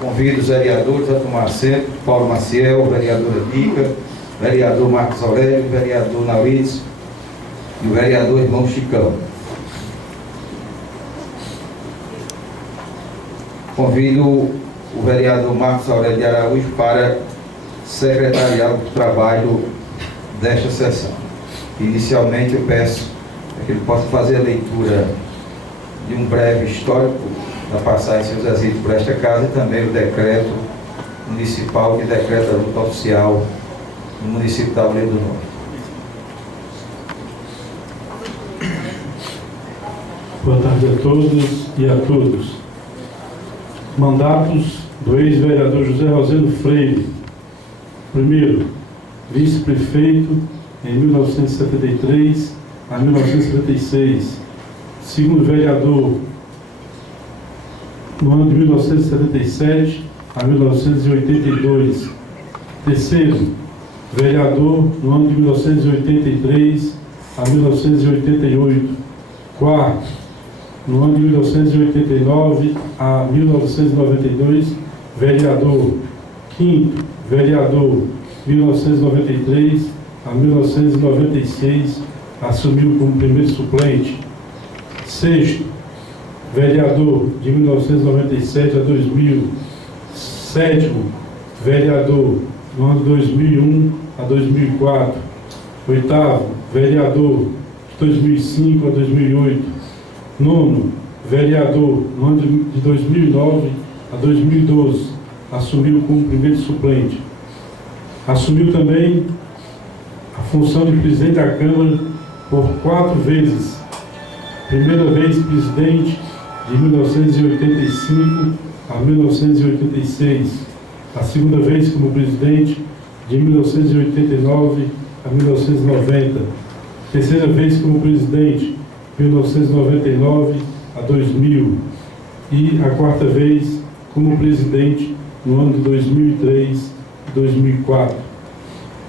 Convido os vereadores a tomar assento. Paulo Maciel, vereadora Dica, vereador Marcos Aurélio, vereador Nauritz e o vereador irmão Chicão. Convido o vereador Marcos Aurélio de Araújo para secretariar o trabalho desta sessão. Inicialmente eu peço que ele possa fazer a leitura de um breve histórico da passagem de São Zezito por esta casa e também o decreto municipal que decreta a luta oficial no município de Tabuleiro do Norte. Boa tarde a todos e a todos. Mandatos do ex-vereador José Rosendo Freire. Primeiro, vice-prefeito em 1973 a 1976. Segundo, vereador no ano de 1977 a 1982. Terceiro, vereador no ano de 1983 a 1988. Quarto, no ano de 1989 a 1992, vereador. Quinto, vereador 1993 a 1996, assumiu como primeiro suplente. Sexto, vereador de 1997 a 2000. Sétimo, vereador no ano de 2001 a 2004. Oitavo, vereador de 2005 a 2008. Nono, vereador no ano de 2009 a 2012, assumiu como primeiro suplente. Assumiu também a função de presidente da Câmara por 4 vezes. Primeira vez presidente de 1985 a 1986. A segunda vez como presidente de 1989 a 1990. Terceira vez como presidente de 1999 a 2000. E a quarta vez como presidente no ano de 2003 e 2004.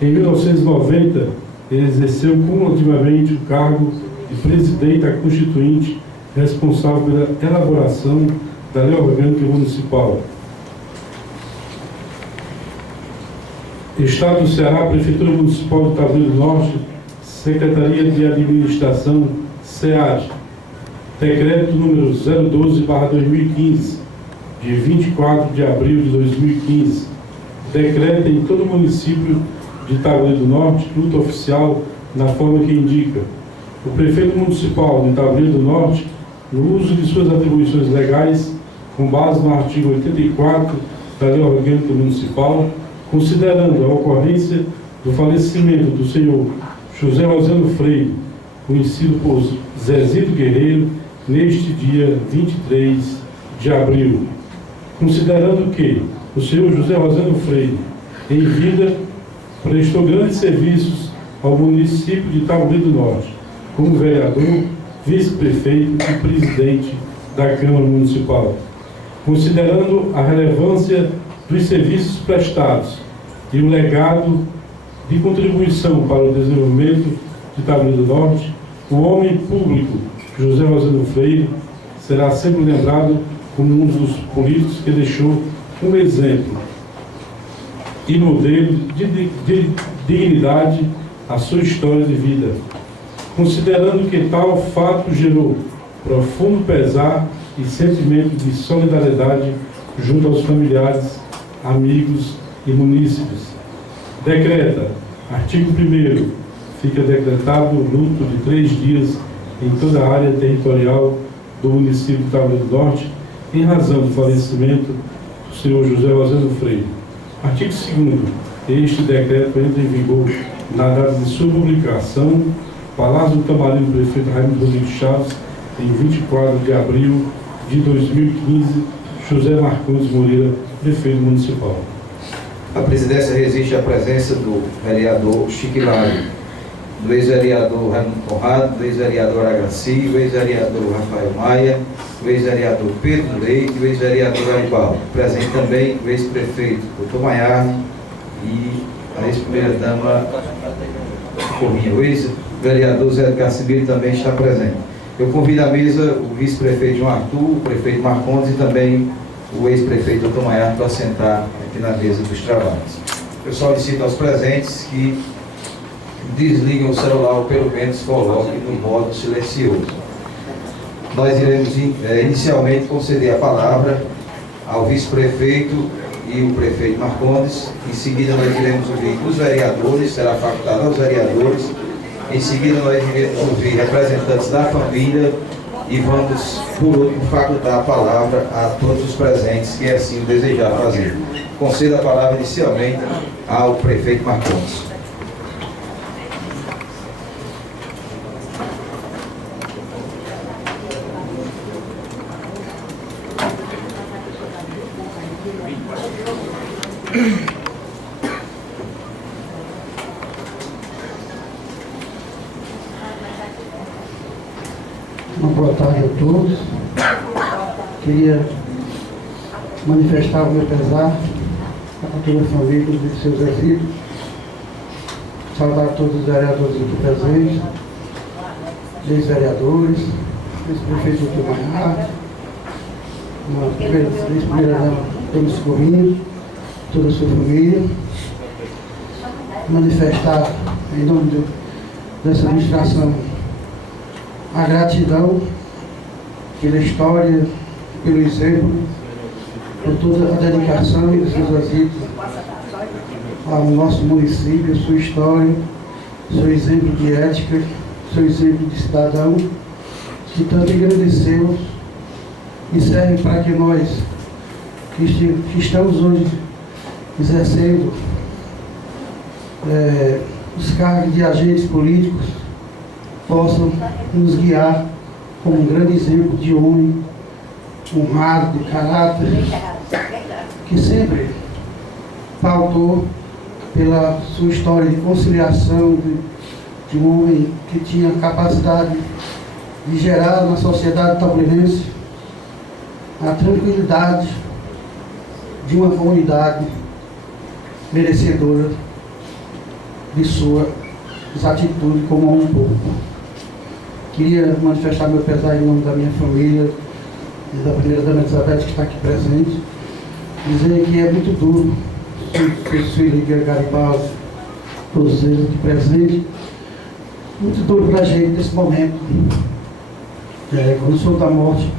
Em 1990, ele exerceu cumulativamente o cargo de presidente da Constituinte, responsável pela elaboração da Lei Orgânica Municipal. Estado do Ceará, Prefeitura Municipal de Tabuleiro do Norte, Secretaria de Administração, SEAD, Decreto número 012/2015, de 24 de abril de 2015, decreta em todo o município de Tabuleiro do Norte luta oficial na forma que indica. O prefeito municipal de Tabuleiro do Norte, no uso de suas atribuições legais, com base no artigo 84 da Lei Orgânica Municipal, considerando a ocorrência do falecimento do senhor José Rosendo Freire, conhecido por Zezito Guerreiro, neste dia 23 de abril. Considerando que o senhor José Rosendo Freire, em vida, prestou grandes serviços ao município de Tabuleiro do Norte, como vereador, vice-prefeito e presidente da Câmara Municipal. Considerando a relevância dos serviços prestados e o legado de contribuição para o desenvolvimento de Tabuleiro do Norte, o homem público José Rosendo Freire será sempre lembrado como um dos políticos que deixou um exemplo e modelo de dignidade à sua história de vida. Considerando que tal fato gerou profundo pesar e sentimento de solidariedade junto aos familiares, amigos e munícipes. Decreta, artigo 1º, fica decretado o luto de 3 dias em toda a área territorial do município de Tabuleiro do Norte, em razão do falecimento do senhor José Rosendo Freire. Artigo 2º, este decreto entra em vigor na data de sua publicação, Palácio do Tamarindo, prefeito Raimundo Rodrigues Chaves, em 24 de abril de 2015, José Marcondes Moreira, prefeito municipal. A presidência resiste à presença do vereador Chiquilário, do ex-vereador Raimundo Conrado, do ex-vereador Agaci, do ex-vereador Rafael Maia, do ex-vereador Pedro Leite e do ex-vereador Aribaldo. Presente também o ex-prefeito Dr. Maiar e a ex-primeira-dama Corrinha. O ex-vereador Zé Casimiro também está presente. Eu convido à mesa o vice-prefeito João Arthur, o prefeito Marcondes e também o ex-prefeito Dr. Maiar para sentar aqui na mesa dos trabalhos. Eu solicito aos presentes que desliguem o celular ou pelo menos coloquem no modo silencioso. Nós iremos inicialmente conceder a palavra ao vice-prefeito e o prefeito Marcondes. Em seguida nós iremos ouvir os vereadores, será facultado aos vereadores. Em seguida nós iremos ouvir representantes da família e vamos, por último, facultar a palavra a todos os presentes que assim o desejar fazer. Concedo a palavra inicialmente ao prefeito Marcondes. Uma boa tarde a todos. Queria manifestar o meu pesar a toda a família de seus exílios. Saudar todos os vereadores aqui presentes, ex-vereadores, ex-prefeito do Maiar, ex-primeira-dama Tony Socorrinho, toda a sua família. Manifestar em nome dessa administração a gratidão pela história, pelo exemplo, por toda a dedicação e seus exílios ao nosso município, sua história, seu exemplo de ética, seu exemplo de cidadão, que tanto agradecemos e serve para que nós, que estamos hoje exercendo os cargos de agentes políticos, possam nos guiar como um grande exemplo de homem honrado, de caráter, que sempre pautou pela sua história de conciliação, de um homem que tinha capacidade de gerar na sociedade taurinense a tranquilidade de uma comunidade merecedora de suas atitudes como um povo. Queria manifestar meu pesar em nome da minha família e da primeira-dama Elizabeth, que está aqui presente, dizer que é muito duro, seus filhos de Garibaldi, todos eles aqui presentes, muito duro para a gente nesse momento. Quando soube da morte,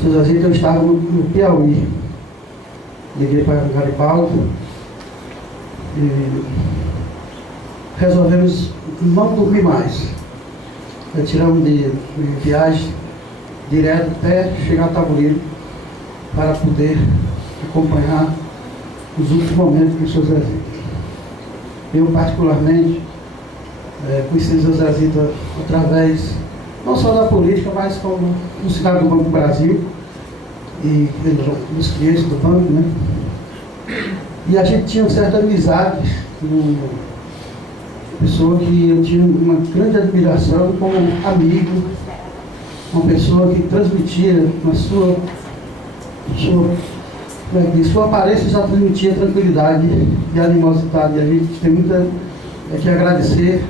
seus azitos, eu estava no Piauí, liguei para Garibaldi e resolvemos não dormir mais. Tiramos de viagem direto até chegar a Tabuleiro para poder acompanhar os últimos momentos com seus exílios. Eu, particularmente, conheci seus exílios através não só da política, mas como no cidadão do Banco do Brasil e nos clientes do banco, né? E a gente tinha uma certa amizade, pessoa que eu tinha uma grande admiração como amigo, uma pessoa que transmitia na sua aparência, já transmitia tranquilidade e animosidade. E a gente tem muita que agradecer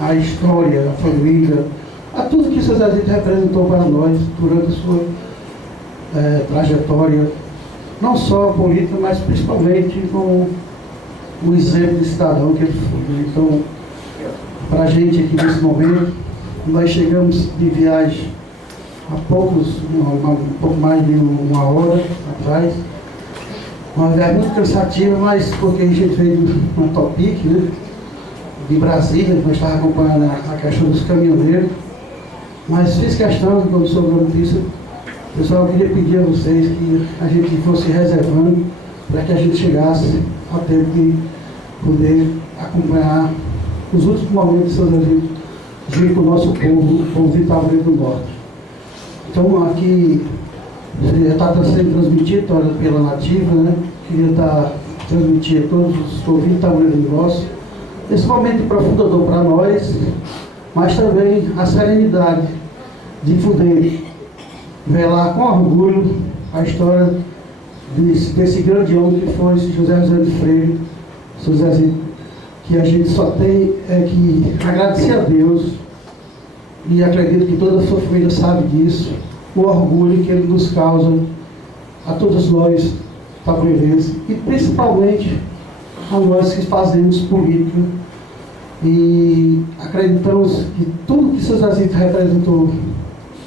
à história, à família, a tudo que o seu Zezito representou para nós durante a sua trajetória, não só política, mas principalmente com o exemplo de cidadão que ele foi. Então, para a gente aqui nesse momento, nós chegamos de viagem há um pouco mais de uma hora atrás, uma viagem muito cansativa, mas porque a gente veio na Topic, né, de Brasília, nós estávamos acompanhando a questão dos caminhoneiros, mas fiz questão, quando soube a notícia, pessoal, eu queria pedir a vocês que a gente fosse reservando para que a gente chegasse a tempo de poder acompanhar os últimos momentos de São José junto com o nosso povo, o povo de Tabuleiro do Norte. Então, aqui está sendo transmitido pela Nativa, né? Queria transmitir a todos os ouvintes de Tabuleiro do Norte esse momento de profunda dor para nós, mas também a serenidade de poder velar com orgulho a história desse grande homem que foi José José de Freire, seu Zezinho, que a gente só tem que agradecer a Deus, e acredito que toda a sua família sabe disso, o orgulho que ele nos causa a todos nós tabuleirenses e principalmente a nós que fazemos política e acreditamos que tudo que seu Zezito representou,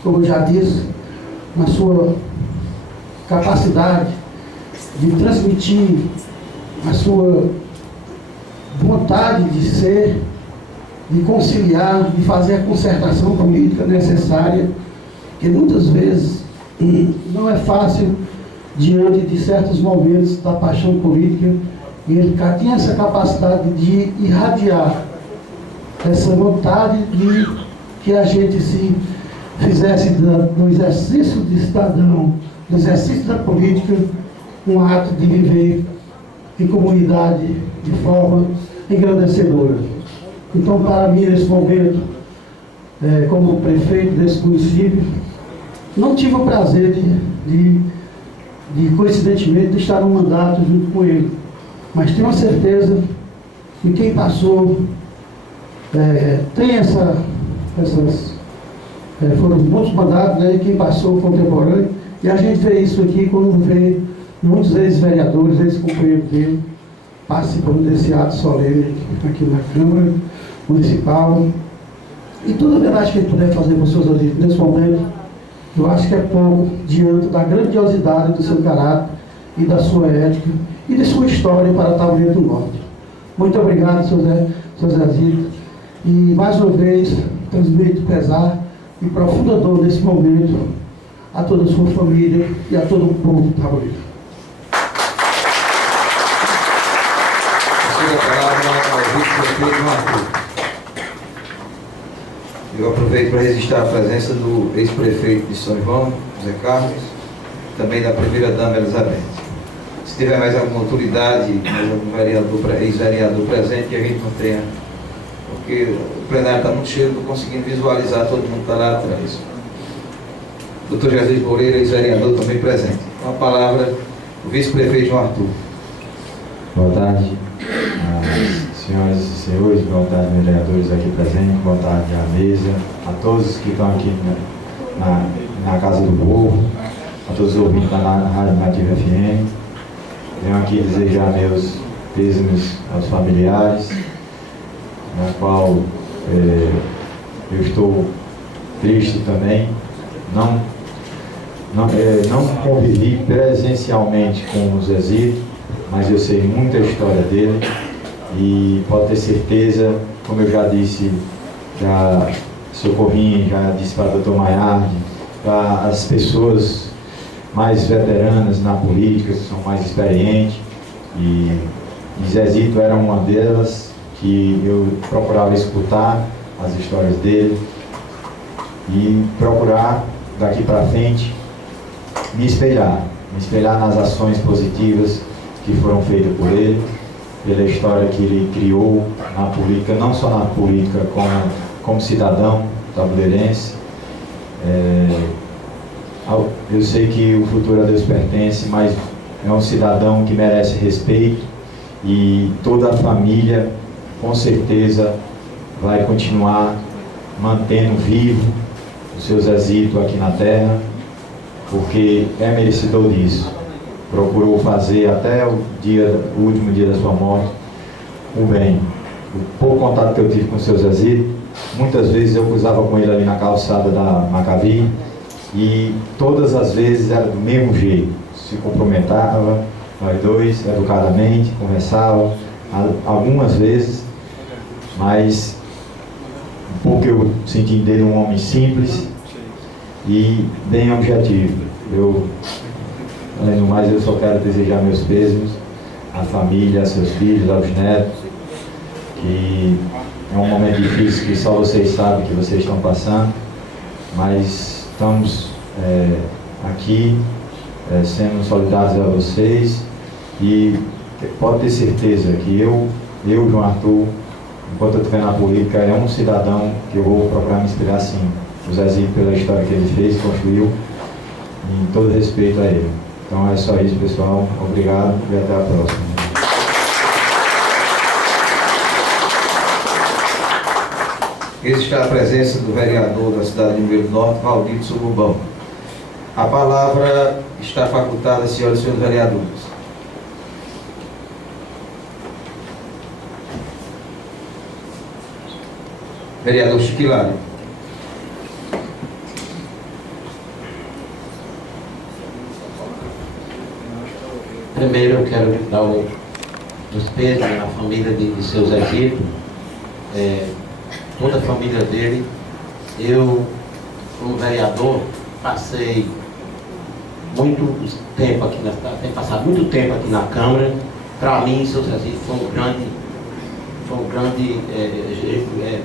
como eu já disse, na sua capacidade de transmitir a sua vontade de ser, de conciliar, de fazer a concertação política necessária, que muitas vezes não é fácil diante de certos momentos da paixão política, e ele tinha essa capacidade de irradiar essa vontade de que a gente se fizesse do exercício de cidadão, do exercício da política, um ato de viver em comunidade de forma engrandecedora. Então, para mim, nesse momento, como prefeito desse município, não tive o prazer de coincidentemente, de estar no mandato junto com ele. Mas tenho a certeza que quem passou tem foram muitos mandatos, né, e quem passou contemporâneo, e a gente vê isso aqui quando vê muitos ex-vereadores, ex-companheiros dele, participando desse ato solene aqui na Câmara Municipal. E toda a homenagem que ele puder fazer para os seus amigos nesse momento, eu acho que é pouco diante da grandiosidade do seu caráter e da sua ética e de sua história para Tabuleiro do Norte. Muito obrigado, seu Zezito. E mais uma vez, transmito pesar e profunda dor nesse momento a toda a sua família e a todo o povo do Tabuleiro. Eu aproveito para registrar a presença do ex-prefeito de São João, José Carlos, também da primeira-dama Elizabeth. Se tiver mais alguma autoridade, mais algum ex-vereador presente, que a gente não tenha, porque o plenário está muito cheio, não estou conseguindo visualizar todo mundo que está lá atrás. Doutor Jesus Moreira, ex-vereador, também presente. Com a palavra, o vice-prefeito João Arthur. Boa tarde, senhoras e senhores, boa tarde, vereadores aqui presentes, boa tarde à mesa, a todos que estão aqui na Casa do Povo, a todos os ouvintes da Rádio Nativa FM. Venho aqui desejar meus pêsames aos familiares, na qual eu estou triste também. Não convivi presencialmente com o Zezito, mas eu sei muita história dele e pode ter certeza, como eu já disse, já socorri, já disse para o Dr. Maiardi, para as pessoas mais veteranas na política, que são mais experientes, e Zezito era uma delas, que eu procurava escutar as histórias dele e procurar daqui para frente me espelhar nas ações positivas que foram feitas por ele, pela história que ele criou na política, não só na política, como cidadão tabuleirense. Eu sei que o futuro a Deus pertence, mas é um cidadão que merece respeito e toda a família, com certeza, vai continuar mantendo vivo o seu Zezito aqui na terra, porque é merecedor disso. Procurou fazer até o último dia da sua morte o bem. O pouco contato que eu tive com o seu Zezito, muitas vezes eu cruzava com ele ali na calçada da Macavi e todas as vezes era do mesmo jeito. Se cumprimentava, nós dois, educadamente, conversava algumas vezes, mas um pouco eu senti dele um homem simples e bem objetivo. Além do mais, eu só quero desejar meus pêsames à família, a seus filhos, aos netos, que é um momento difícil que só vocês sabem que vocês estão passando, mas estamos aqui sendo solidários a vocês e pode ter certeza que eu, João Arthur, enquanto eu estiver na política, é um cidadão que eu vou procurar me inspirar sim. O Zezito, pela história que ele fez, construiu, em todo respeito a ele. Então é só isso, pessoal. Obrigado e até a próxima. Existe a presença do vereador da cidade de Rio Grande do Norte, Valdito Suburbão. A palavra Está facultada, senhoras e senhores vereadores. Vereador Chiquilário. Primeiro eu quero dar os pêsames à família de seu Zezito, toda a família dele. Eu, como vereador, passei muito tempo aqui, tenho passado muito tempo aqui na Câmara. Para mim, seu Zezito foi um grande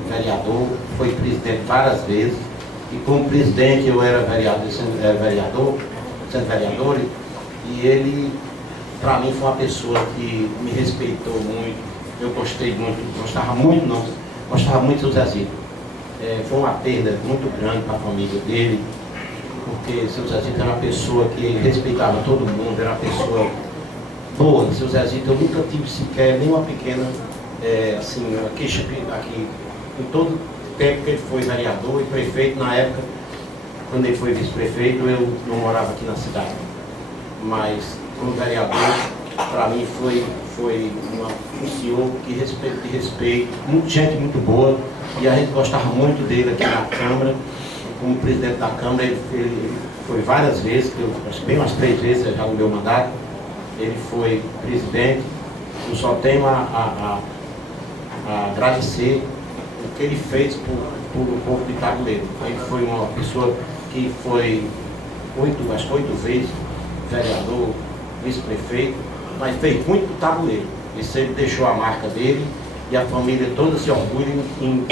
vereador, foi presidente várias vezes, e como presidente eu era vereador, sendo vereador, e ele, para mim, foi uma pessoa que me respeitou muito. Eu gostava muito do Zezito. Foi uma perda muito grande para a família dele, porque seu Zezito era uma pessoa que respeitava todo mundo, era uma pessoa boa. Seu Zezito, eu nunca tive sequer nenhuma pequena queixa aqui, em todo o tempo que ele foi vereador e prefeito. Na época, quando ele foi vice-prefeito, eu não morava aqui na cidade, mas como vereador, para mim foi um senhor de respeito, gente muito boa, e a gente gostava muito dele aqui na Câmara. Como presidente da Câmara, ele foi várias vezes, acho que bem umas 3 vezes já no meu mandato, ele foi presidente. Eu só tenho a agradecer o que ele fez por o povo de Tabuleiro. Ele foi uma pessoa que foi 8 vezes vereador, vice-prefeito, mas fez muito por Tabuleiro. Ele sempre deixou a marca dele, e a família toda se orgulha em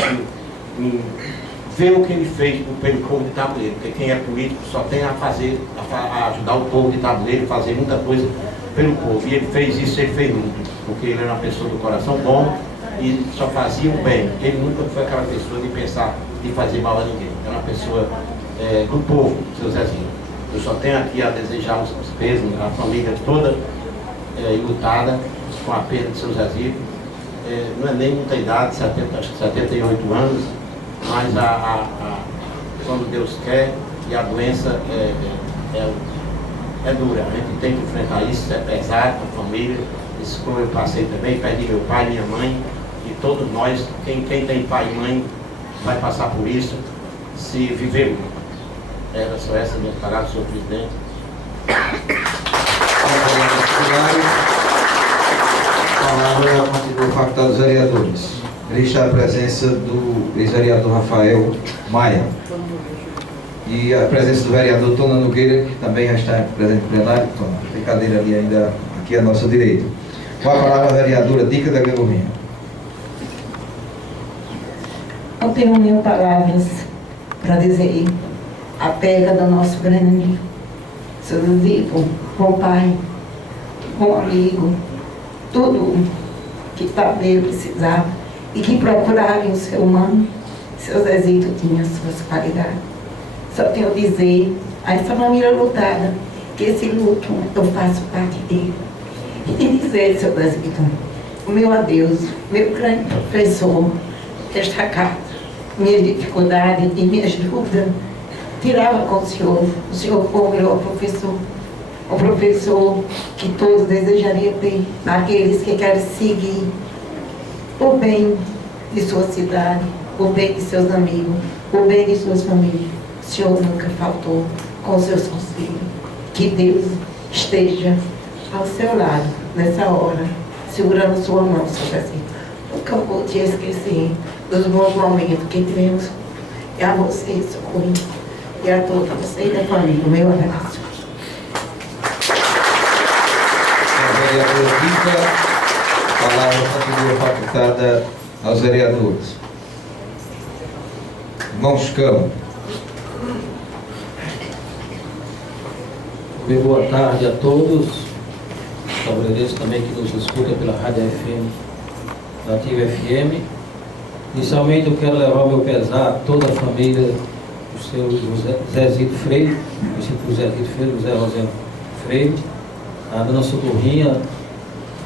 ver o que ele fez pelo povo de Tabuleiro, porque quem é político só tem a ajudar o povo de Tabuleiro, fazer muita coisa pelo povo. E ele fez isso, ele fez muito, porque ele era uma pessoa do coração bom e só fazia o bem. Ele nunca foi aquela pessoa de pensar de fazer mal a ninguém. Era uma pessoa do povo, seu Zezinho. Eu só tenho aqui a desejar os pêsames, a família toda enlutada com a perda de seu Zezinho. Não é nem muita idade, acho que 78 anos, mas quando Deus quer, e a doença é dura. A gente tem que enfrentar isso, é pesado para a família. Isso como eu passei também, perdi meu pai, minha mãe, e todos nós, quem tem pai e mãe, vai passar por isso, se viver muito. Era só essa minha palavra, senhor presidente. A palavra continua facultada aos vereadores. Registrar a presença do ex-vereador Rafael Maia e a presença do vereador Tona Nogueira, que também já está presente no plenário. Tona, tem cadeira ali ainda aqui à nossa direita. Com a palavra a vereadora Dica da Gangorrinha. Não tenho mil palavras para dizer a perda do nosso grande seu Zezito, bom pai, bom amigo, tudo que Tabuleiro precisava e que procurava em um ser humano. Seu Zezito tinha suas qualidades. Só tenho a dizer a essa família lutada que esse luto eu faço parte dele. E dizer, seu Zezito, o meu adeus, meu grande professor desta casa, minhas dificuldades e minhas dúvidas, tirava com o senhor foi o melhor professor, o professor que todos desejariam ter, aqueles que querem seguir o bem de sua cidade, o bem de seus amigos, o bem de suas famílias. O senhor nunca faltou com seus conselhos. Que Deus esteja ao seu lado nessa hora, segurando sua mão, seu Zezito. Nunca vou te esquecer dos bons momentos que tivemos. E a você, socorro, e a todos vocês da família, o meu abraço. A vereadora Dica, a palavra continua facultada aos vereadores. Irmãos Câmara. Bem, boa tarde a todos. Agradeço também que nos escuta pela Rádio FM, da Ativa FM. Inicialmente eu quero levar o meu pesar a toda a família do seu Zezito Freire, o Zezito Freire, José Rosendo Freire, a dona Socorrinha,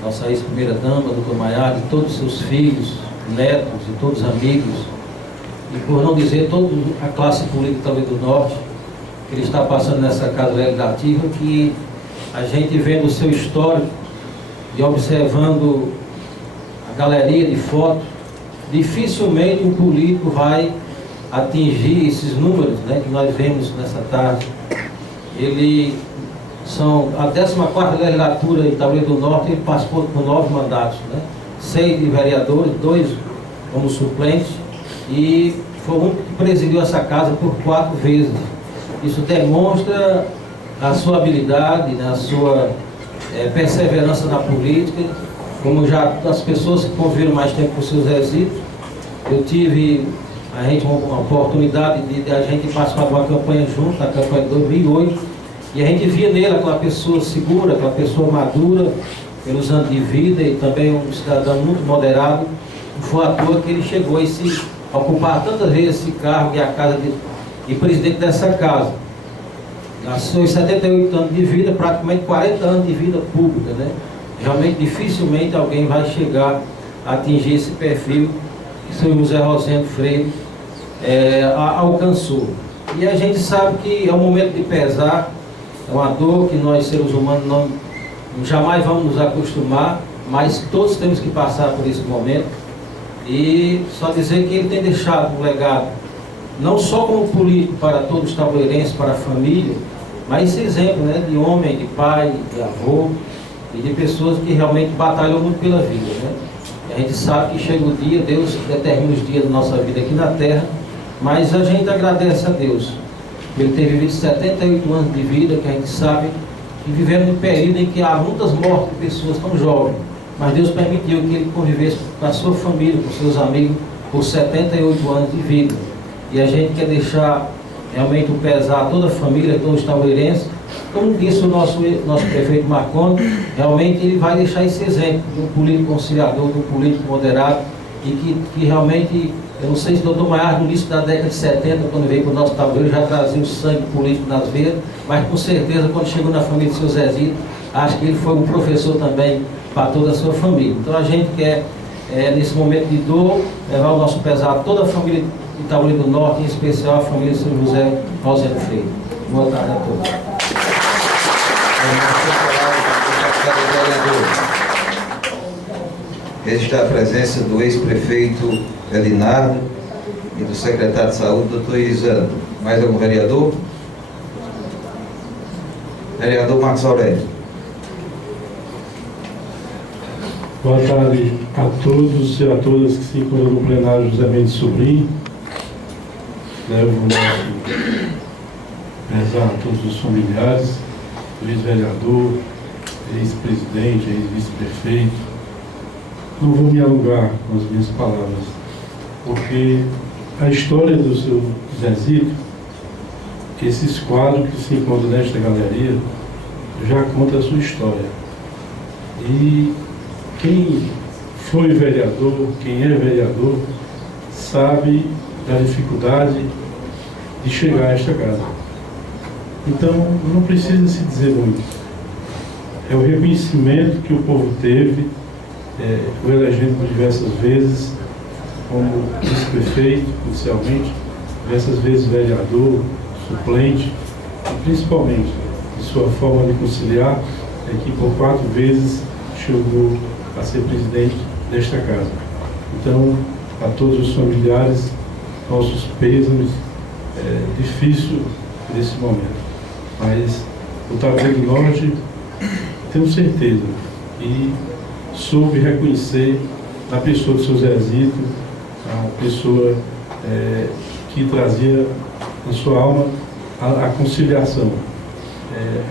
nossa ex-primeira-dama, doutor Maiar, de todos os seus filhos, netos e todos os amigos, e por não dizer toda a classe política também do Norte, que ele está passando nessa casa legislativa, que a gente vendo o seu histórico e observando a galeria de fotos, dificilmente um político vai atingir esses números, né, que nós vemos nessa tarde. Ele são a 14ª legislatura em Tabuleiro do Norte, ele participou por 9 mandatos, né? 6 de vereadores, 2 como suplentes, e foi o único que presidiu essa casa por 4 vezes. Isso demonstra a sua habilidade, né, a sua perseverança na política, como já as pessoas que conviveram mais tempo com seus resíduos. Eu tive uma oportunidade de a gente participar de uma campanha junto, na campanha de 2008, e a gente via nele aquela pessoa segura, aquela pessoa madura, pelos anos de vida, e também um cidadão muito moderado. Não foi à toa que ele chegou a se ocupar tantas vezes esse cargo e a casa de presidente dessa casa. Nas seus 78 anos de vida, praticamente 40 anos de vida pública, né? Realmente, dificilmente alguém vai chegar a atingir esse perfil que o senhor José Rosendo Freire alcançou. E a gente sabe que é um momento de pesar, é uma dor que nós, seres humanos, jamais vamos nos acostumar, mas todos temos que passar por esse momento. E só dizer que ele tem deixado um legado, não só como político para todos os tabuleirenses, para a família, mas esse exemplo, né, de homem, de pai, de avô e de pessoas que realmente batalham muito pela vida, né? A gente sabe que chega o dia, Deus determina os dias da nossa vida aqui na Terra, mas a gente agradece a Deus por ele ter vivido 78 anos de vida, que a gente sabe que vivemos num período em que há muitas mortes de pessoas tão jovens, mas Deus permitiu que ele convivesse com a sua família, com seus amigos, por 78 anos de vida. E a gente quer deixar realmente o pesar a toda a família, a todos os tabuleirenses. Como disse o nosso prefeito Marcondes, realmente ele vai deixar esse exemplo de um político conciliador, de um político moderado, e que realmente, eu não sei se o doutor Maiar, no início da década de 70, quando veio para o nosso tabuleiro, já trazia o sangue político nas veias, mas com certeza, quando chegou na família de seu Zezito, acho que ele foi um professor também para toda a sua família. Então a gente quer, nesse momento de dor, levar o nosso pesar a toda a família de Tabuleiro do Norte, em especial a família de São José Rosendo Freire. Boa tarde a todos. Registrar a presença do ex-prefeito Elinardo e do secretário de Saúde, doutor Isandro. Mais algum vereador? Vereador Marcos Aurélio. Boa tarde a todos e a todas que se encontram no plenário José Mendes Sobrinho. Levo o nosso pesar a todos os familiares, ex-vereador, ex-presidente, ex-vice-prefeito. Não vou me alongar com as minhas palavras, porque a história do seu Zezito, esses quadros que se encontram nesta galeria, já conta a sua história. E quem foi vereador, quem é vereador, sabe da dificuldade de chegar a esta casa. Então, não precisa se dizer muito. É o reconhecimento que o povo teve, o elegendo por diversas vezes, como vice-prefeito, inicialmente, diversas vezes vereador, suplente, e principalmente, de sua forma de conciliar, é que por 4 vezes chegou a ser presidente desta casa. Então, a todos os familiares, nossos pêsames, difícil nesse momento. Mas o Tabuleiro do Norte, tenho certeza, e soube reconhecer na pessoa do seu Zezito, a pessoa que trazia na sua alma a conciliação,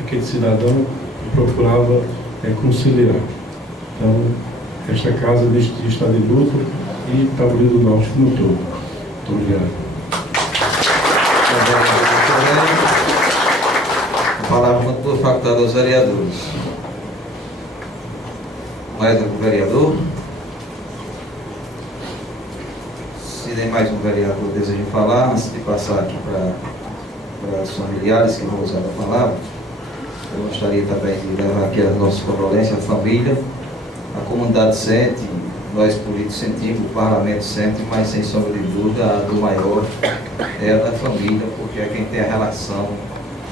aquele cidadão que procurava conciliar. Então, esta casa neste dia está de luto e Tabuleiro do Norte como um todo. Muito obrigado. A palavra foi facultada aos vereadores. Mais algum vereador? Se nem mais um vereador deseja falar, antes de passar aqui para os familiares que vão usar a palavra, eu gostaria também de levar aqui as nossas condolências à família. A comunidade sente, nós políticos sentimos, o parlamento sente, mas sem sombra de dúvida a do maior é a da família, porque é quem tem a relação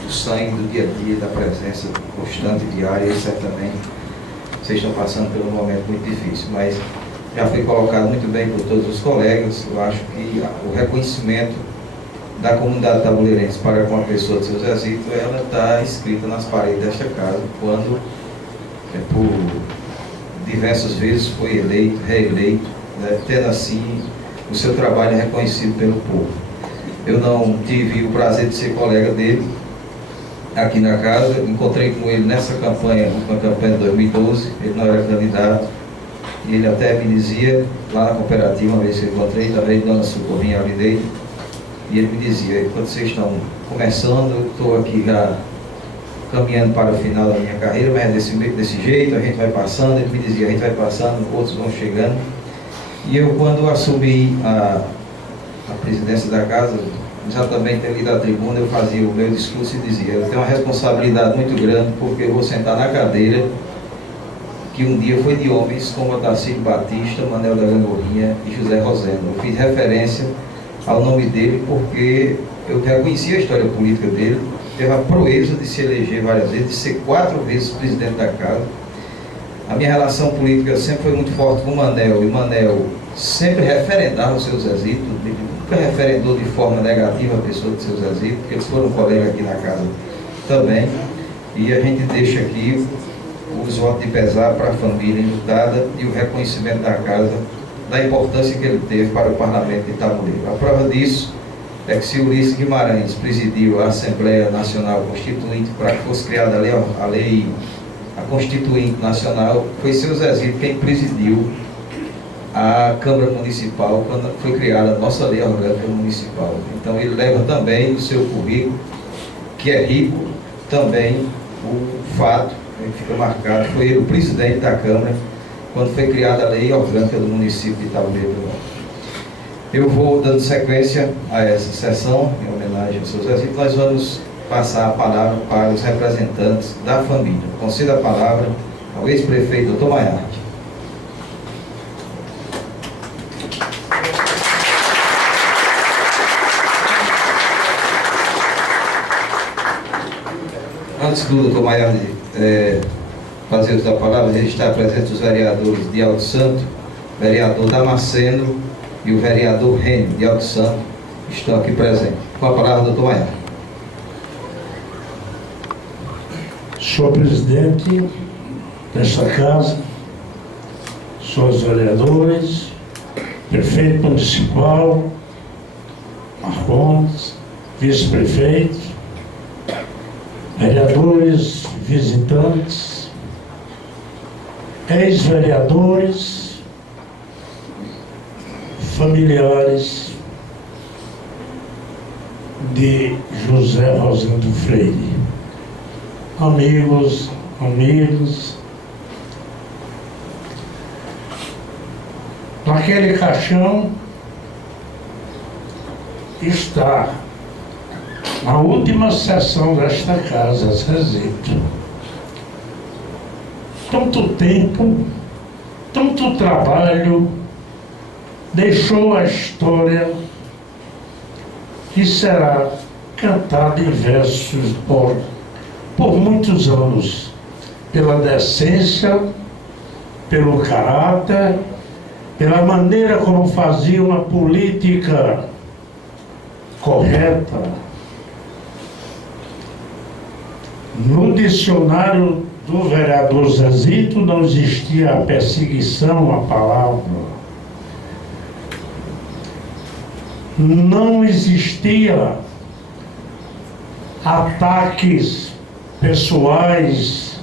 do sangue, do dia a dia, da presença constante, diária, e certamente vocês estão passando por um momento muito difícil, mas já foi colocado muito bem por todos os colegas. Eu acho que o reconhecimento da comunidade tabuleirense para com a pessoa de seu Zezito, ela está escrita nas paredes desta casa, quando por diversas vezes foi eleito, reeleito, né, tendo assim o seu trabalho reconhecido pelo povo. Eu não tive o prazer de ser colega dele aqui na casa, encontrei com ele nessa campanha, na campanha de 2012, ele não era candidato, e ele até me dizia, lá na cooperativa, uma vez que eu encontrei, também Dona Socorrinha Alideira, e ele me dizia, quando vocês estão começando, eu estou aqui já caminhando para o final da minha carreira, mas desse jeito, a gente vai passando, ele me dizia, a gente vai passando, outros vão chegando. E eu, quando assumi a presidência da casa, exatamente ali da tribuna, eu fazia o meu discurso e dizia, eu tenho uma responsabilidade muito grande, porque eu vou sentar na cadeira que um dia foi de homens como Otacílio Batista, Manuel da Gangorrinha e José Rosendo. Eu fiz referência ao nome dele porque eu reconheci a história política dele, teve a proeza de se eleger várias vezes, de ser 4 vezes presidente da casa. A minha relação política sempre foi muito forte com o Manel, e o Manel sempre referendava o seu Zezito, ele nunca referendou de forma negativa a pessoa do seu Zezito, porque eles foram colegas aqui na casa também, e a gente deixa aqui os votos de pesar para a família enlutada e o reconhecimento da casa, da importância que ele teve para o Parlamento de Tabuleiro. A prova disso é que se Ulisses Guimarães presidiu a Assembleia Nacional Constituinte para que fosse criada a Constituinte Nacional, foi seu Zezito quem presidiu a Câmara Municipal quando foi criada a nossa Lei Orgânica Municipal. Então ele leva também no seu currículo, que é rico, também o fato, que fica marcado, foi ele o presidente da Câmara quando foi criada a Lei Orgânica do município de Tabuleiro do Norte. Eu vou dando sequência a essa sessão, em homenagem ao seu Zezito. Nós vamos passar a palavra para os representantes da família. Concedo a palavra ao ex-prefeito Dr. Maiarte. Antes do Dr. Maiarte fazer uso da palavra, registrar presentes os vereadores de Alto Santo, vereador Damasceno e o vereador Rênio de Alto Santo estão aqui presentes. Com a palavra, doutor Maiarte. Senhor presidente desta casa, senhores vereadores, prefeito municipal, Marcondes, vice-prefeito, vereadores, visitantes, ex-vereadores, familiares de José Rosendo Freire, amigos, naquele caixão está a última sessão desta casa, Zezito. Tanto tempo, tanto trabalho, deixou a história que será cantada em versos por muitos anos, pela decência, pelo caráter, pela maneira como fazia uma política correta. No dicionário do vereador Zezito não existia a perseguição à palavra. Não existia ataques pessoais,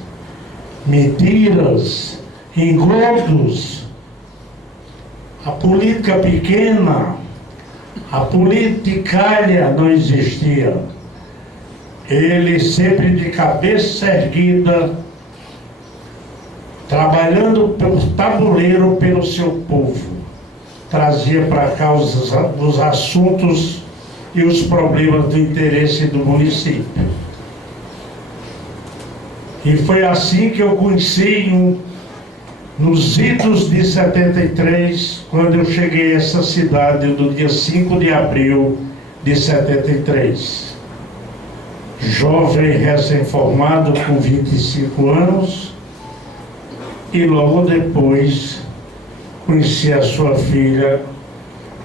mentiras, engodos. A política pequena, a politicalha não existia. Ele sempre de cabeça erguida, trabalhando pelo tabuleiro, pelo seu povo. Trazia para cá os assuntos e os problemas do interesse do município. E foi assim que eu conheci nos idos de 73, quando eu cheguei a essa cidade no dia 5 de abril de 73. jovem recém-formado com 25 anos, e logo depois conheci a sua filha,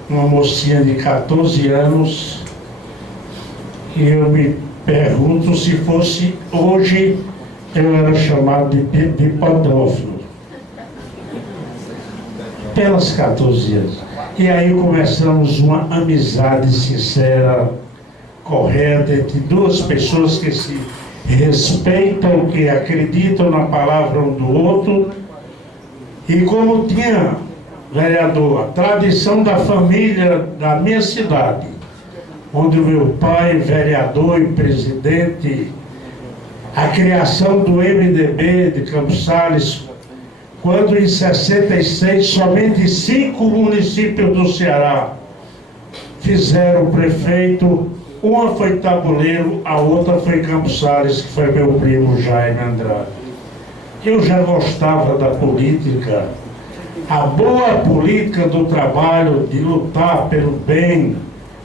uma mocinha de 14 anos, e eu me pergunto se fosse hoje eu era chamado de pedófilo. Pelas 14 anos. E aí começamos uma amizade sincera, correta, entre duas pessoas que se respeitam, que acreditam na palavra um do outro. E como tinha, vereador, a tradição da família da minha cidade, onde o meu pai, vereador e presidente, a criação do MDB de Campos Sales, quando em 66 somente 5 municípios do Ceará fizeram prefeito, uma foi Tabuleiro, a outra foi Campos Sales, que foi meu primo Jaime Andrade. Eu já gostava da política, a boa política do trabalho, de lutar pelo bem,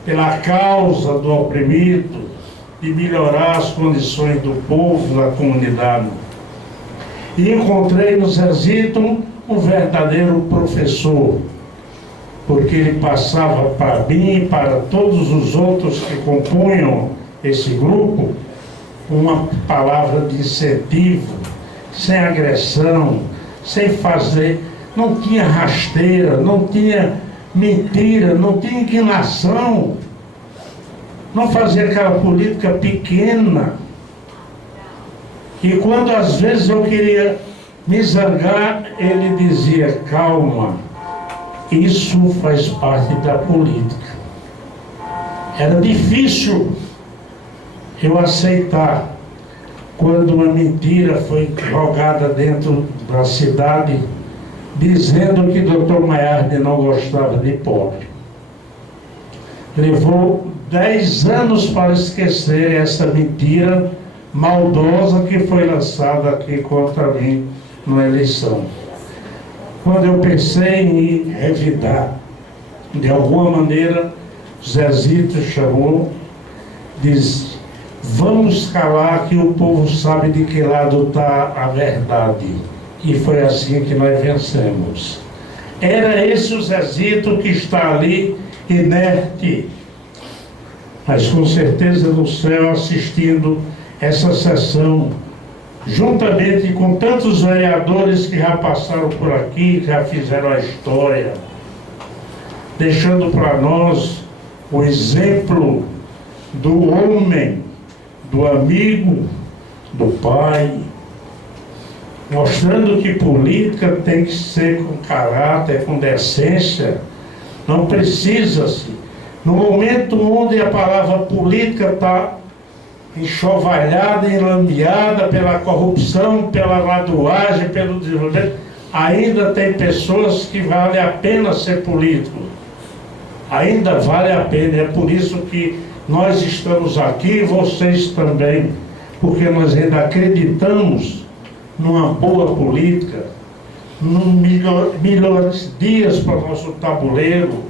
pela causa do oprimido, de melhorar as condições do povo, da comunidade. E encontrei no Zezito um verdadeiro professor, porque ele passava para mim e para todos os outros que compunham esse grupo uma palavra de incentivo, sem agressão, sem fazer, não tinha rasteira, não tinha mentira, não tinha inclinação, não fazia aquela política pequena. E quando às vezes eu queria me zangar, ele dizia: calma, isso faz parte da política. Era difícil eu aceitar quando uma mentira foi jogada dentro da cidade, dizendo que Dr. Maiardi não gostava de pobre. Levou 10 anos para esquecer essa mentira maldosa que foi lançada aqui contra mim na eleição. Quando eu pensei em revidar, de alguma maneira, Zezito chamou, disse: vamos calar que o povo sabe de que lado está a verdade. E foi assim que nós vencemos. Era esse o Zezito que está ali, inerte, mas com certeza no céu assistindo essa sessão, juntamente com tantos vereadores que já passaram por aqui, já fizeram a história, deixando para nós o exemplo do homem, do amigo, do pai, mostrando que política tem que ser com caráter, com decência. Não precisa-se, no momento onde a palavra política está enxovalhada, enlameada pela corrupção, pela ladoagem, pelo desenvolvimento, ainda tem pessoas que vale a pena ser político. Ainda vale a pena. É por isso que nós estamos aqui, vocês também, porque nós ainda acreditamos numa boa política, num melhores dias para o nosso tabuleiro,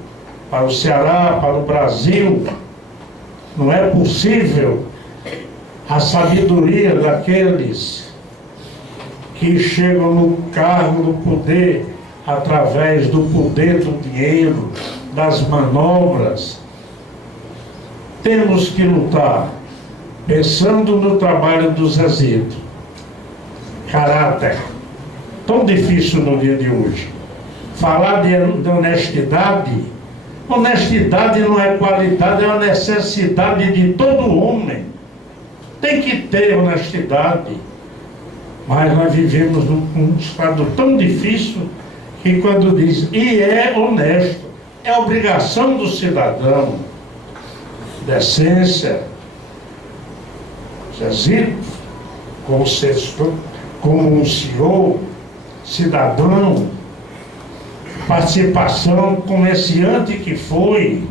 para o Ceará, para o Brasil. Não é possível a sabedoria daqueles que chegam no cargo do poder através do poder do dinheiro, das manobras. Temos que lutar, pensando no trabalho do Zezito. Caráter, tão difícil no dia de hoje. Falar de honestidade, honestidade não é qualidade, é uma necessidade de todo homem. Tem que ter honestidade. Mas nós vivemos num estado tão difícil que quando diz, e é honesto, é obrigação do cidadão, decência. Zezito, como um senhor, cidadão, participação, comerciante que foi,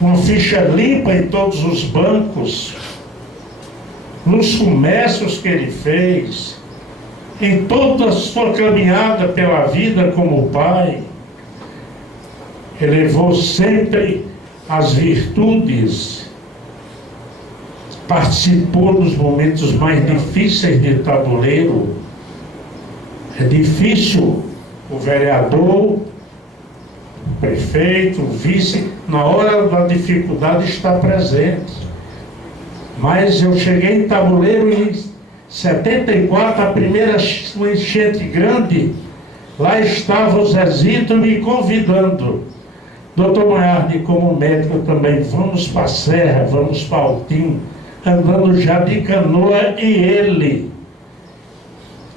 uma ficha limpa em todos os bancos, nos comércios que ele fez, em toda a sua caminhada pela vida como pai, elevou sempre as virtudes participou dos momentos mais difíceis de Tabuleiro. É difícil o vereador, o prefeito, o vice, na hora da dificuldade estar presente. Mas eu cheguei em Tabuleiro em 74, a primeira enchente grande, lá estava o Zezito me convidando. Doutor Maiardi, como médico também, vamos para a Serra, vamos para Altim, andando já de canoa, e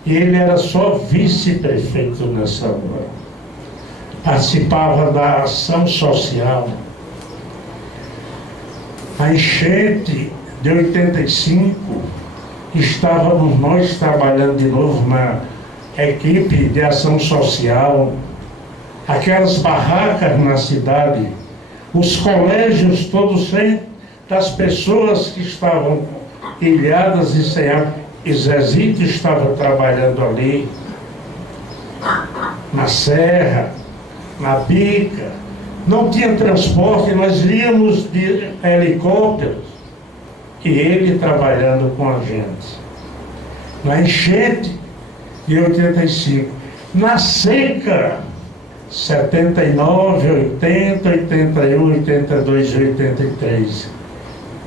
ele era só vice-prefeito nessa hora. Participava da ação social. A enchente de 85, estávamos nós trabalhando de novo na equipe de ação social, aquelas barracas na cidade, os colégios todos cheios das pessoas que estavam ilhadas e sem água. E Zezito estava trabalhando ali, na Serra, na Bica. Não tinha transporte, nós íamos de helicópteros, e ele trabalhando com a gente. Na enchente de 85, na seca, 79, 80, 81, 82, 83.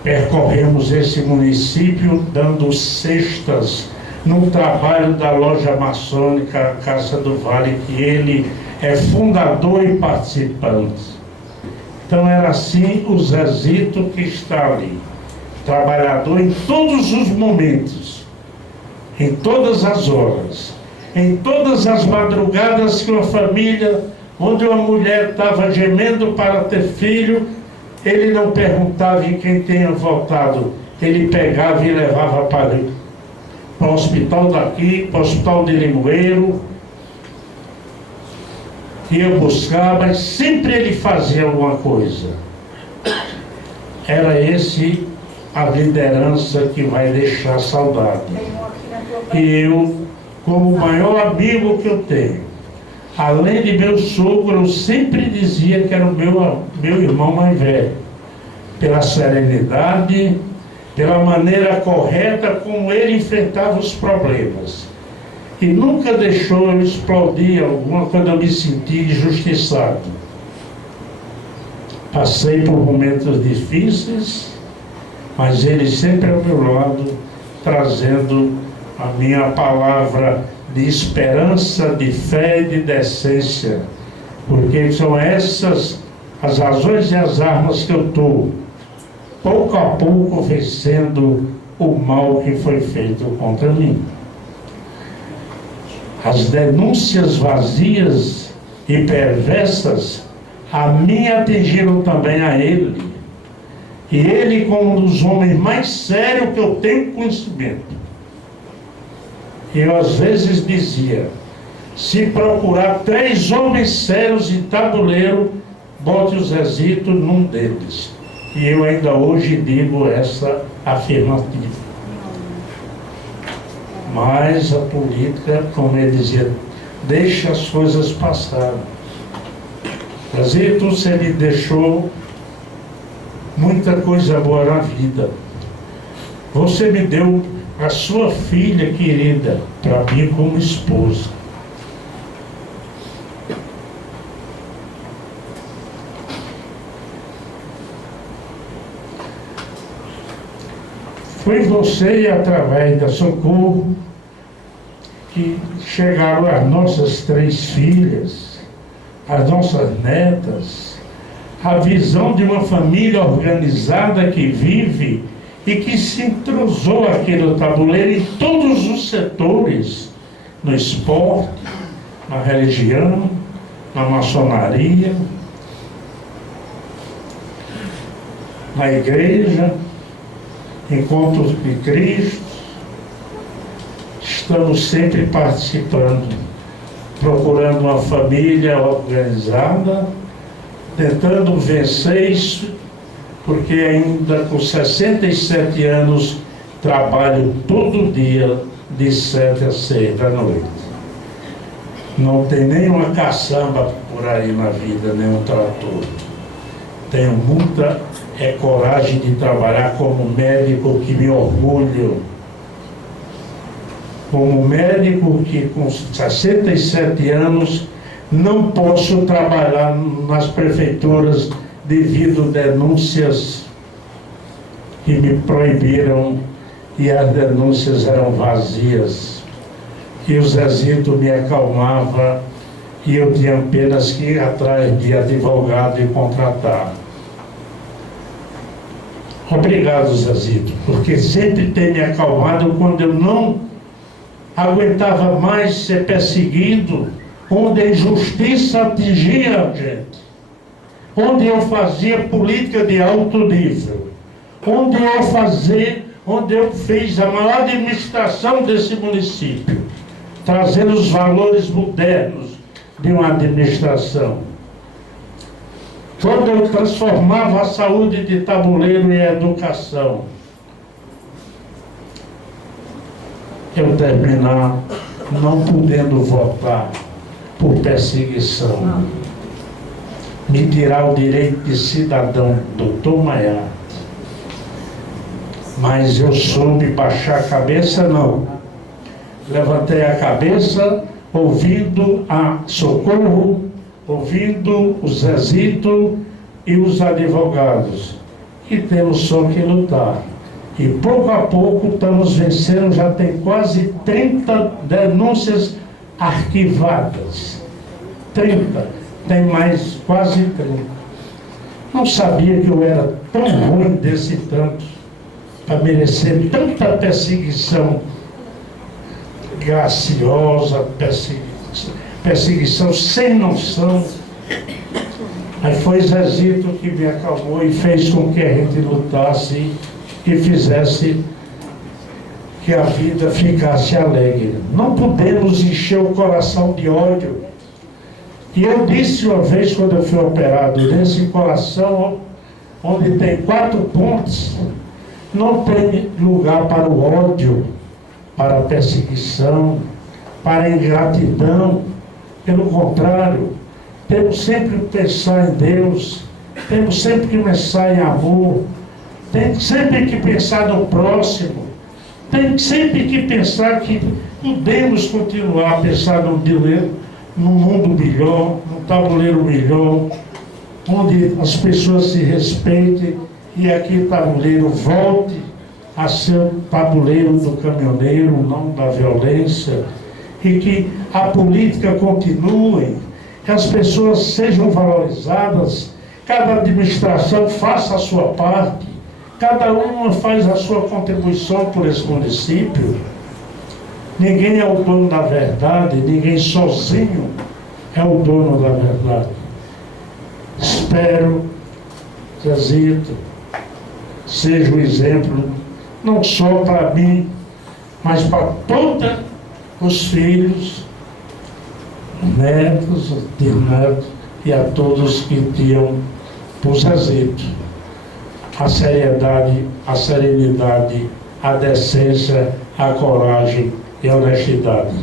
Percorremos esse município dando cestas no trabalho da loja maçônica Casa do Vale, que ele é fundador e participante. Então era assim o Zezito que está ali, trabalhador em todos os momentos, em todas as horas, em todas as madrugadas que uma família, onde uma mulher estava gemendo para ter filho, ele não perguntava em quem tenha voltado, ele pegava e levava para o hospital daqui, para o hospital de Limoeiro, ia buscar, mas sempre ele fazia alguma coisa. Era esse a liderança que vai deixar saudade. E eu, como o maior amigo que eu tenho, além de meu sogro, eu sempre dizia que era o meu irmão mais velho, pela serenidade, pela maneira correta como ele enfrentava os problemas. E nunca deixou eu explodir alguma quando eu me senti injustiçado. Passei por momentos difíceis, mas ele sempre ao meu lado, trazendo a minha palavra de esperança, de fé e de decência, porque são essas as razões e as armas que eu estou, pouco a pouco, vencendo o mal que foi feito contra mim. As denúncias vazias e perversas a mim atingiram também a ele, e ele, como um dos homens mais sérios que eu tenho conhecimento, eu às vezes dizia, se procurar 3 homens sérios em Tabuleiro, bote o Zezito num deles. E eu ainda hoje digo essa afirmativa. Mas a política, como ele dizia, deixa as coisas passarem. Zezito, você me deixou muita coisa boa na vida. Você me deu a sua filha querida para mim como esposa. Foi você, através da Socorro, que chegaram as nossas 3 filhas, as nossas netas, a visão de uma família organizada que vive e que se entrosou aqui no Tabuleiro em todos os setores, no esporte, na religião, na maçonaria, na igreja, encontros de Cristo. Estamos sempre participando, procurando uma família organizada, tentando vencer isso, porque ainda com 67 anos trabalho todo dia de 7 às 6 da noite. Não tem nenhuma caçamba por aí na vida, nem um trator. tenho muita coragem de trabalhar como médico, que me orgulho. Como médico que com 67 anos não posso trabalhar nas prefeituras devido a denúncias que me proibiram, e as denúncias eram vazias. E o Zezito me acalmava e eu tinha apenas que ir atrás de advogado e contratar. Obrigado, Zezito, porque sempre tem me acalmado quando eu não aguentava mais ser perseguido, onde a injustiça atingia a gente, onde eu fazia política de alto nível, onde eu fiz a maior administração desse município, trazendo os valores modernos de uma administração. Quando eu transformava a saúde de tabuleiro em educação, eu terminar não podendo votar por perseguição, me tirar o direito de cidadão, doutor Maiate. Mas eu soube baixar a cabeça, não. Levantei a cabeça, ouvindo a Socorro, ouvindo o Zezito e os advogados. E temos só que lutar. E pouco a pouco estamos vencendo, já tem quase 30 denúncias arquivadas. 30, tem mais quase 30. Não sabia que eu era tão ruim desse tanto, para merecer tanta perseguição graciosa, perseguição sem noção. Aí foi Zezito que me acalmou e fez com que a gente lutasse e fizesse que a vida ficasse alegre. Não podemos encher o coração de ódio. E eu disse uma vez, quando eu fui operado, nesse coração onde tem 4 pontos, não tem lugar para o ódio, para a perseguição, para a ingratidão. Pelo contrário, temos sempre que pensar em Deus, temos sempre que pensar em amor, temos sempre que pensar no próximo, temos sempre que pensar que podemos continuar a pensar num mundo melhor, num tabuleiro melhor, onde as pessoas se respeitem e aqui o tabuleiro volte a ser o tabuleiro do caminhoneiro, não da violência, e que a política continue, que as pessoas sejam valorizadas, cada administração faça a sua parte, cada uma faz a sua contribuição por esse município. Ninguém é o dono da verdade, ninguém sozinho é o dono da verdade. Espero que Zezito seja um exemplo, não só para mim, mas para todos os filhos, netos, bisnetos e a todos que tinham por Zezito a seriedade, a serenidade, a decência, a coragem e a honestidade.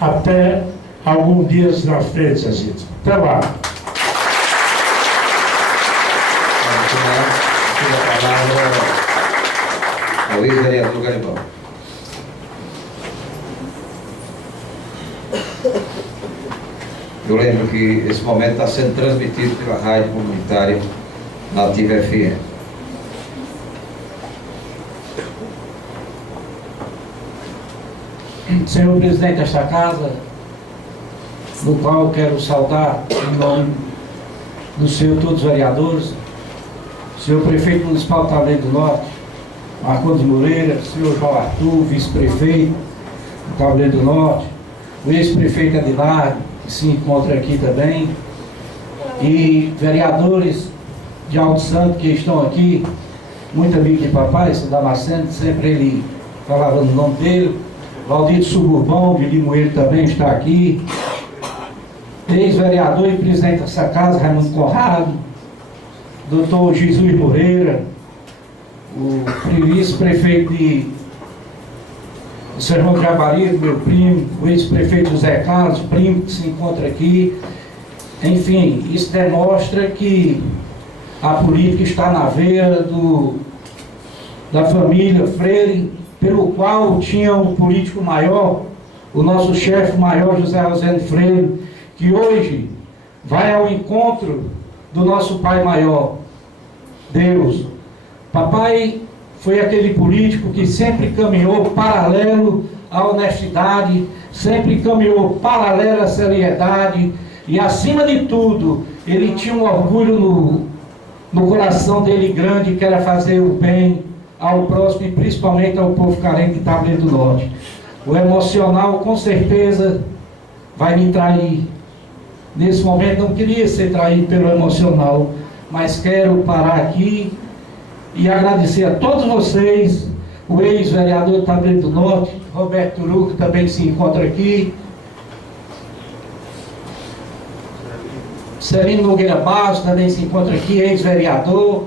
Até alguns dias na frente, Zezito. Até lá. A ex-vereador Garibaldi. Eu lembro que esse momento está sendo transmitido pela rádio comunitária Nativa FM. Senhor presidente desta casa, no qual eu quero saudar em nome do senhor todos os vereadores, senhor prefeito municipal de Tabuleiro do Norte, Marcondes Moreira, senhor João Arthur, vice-prefeito do Tabuleiro do Norte, o ex-prefeito Adilar, que se encontra aqui também, e vereadores de Alto Santo que estão aqui, muito amigo de papai, seu Damasceno, sempre ele falava no nome dele, Valdir Suburbão, de Limoeiro também está aqui, ex-vereador e presidente dessa casa, Raimundo Conrado, doutor Jesus Moreira, o vice-prefeito de Serrão de Jaguaribe, meu primo, o ex-prefeito José Carlos, primo que se encontra aqui. Enfim, isso demonstra que A política está na veia da família Freire, pelo qual tinha um político maior, o nosso chefe maior, José Rosendo Freire, que hoje vai ao encontro do nosso pai maior, Deus. Papai foi aquele político que sempre caminhou paralelo à honestidade, sempre caminhou paralelo à seriedade e, acima de tudo, ele tinha um orgulho no coração dele grande, que era fazer o bem ao próximo e principalmente ao povo carente de Taboleiro do Norte. O emocional, com certeza, vai me trair. Nesse momento não queria ser traído pelo emocional, mas quero parar aqui e agradecer a todos vocês, o ex-vereador de Taboleiro do Norte, Roberto Turuco, que também se encontra aqui, Celino Nogueira Barros também se encontra aqui, ex-vereador,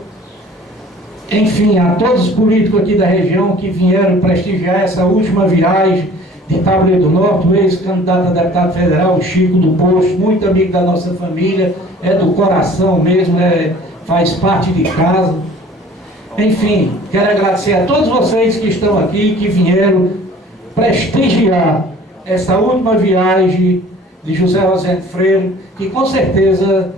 enfim, a todos os políticos aqui da região que vieram prestigiar essa última viagem de Taboleiro do Norte, o ex-candidato a deputado federal, o Chico do Posto, muito amigo da nossa família, é do coração mesmo, faz parte de casa. Enfim, quero agradecer a todos vocês que estão aqui, que vieram prestigiar essa última viagem de José Rosendo Freire, que com certeza,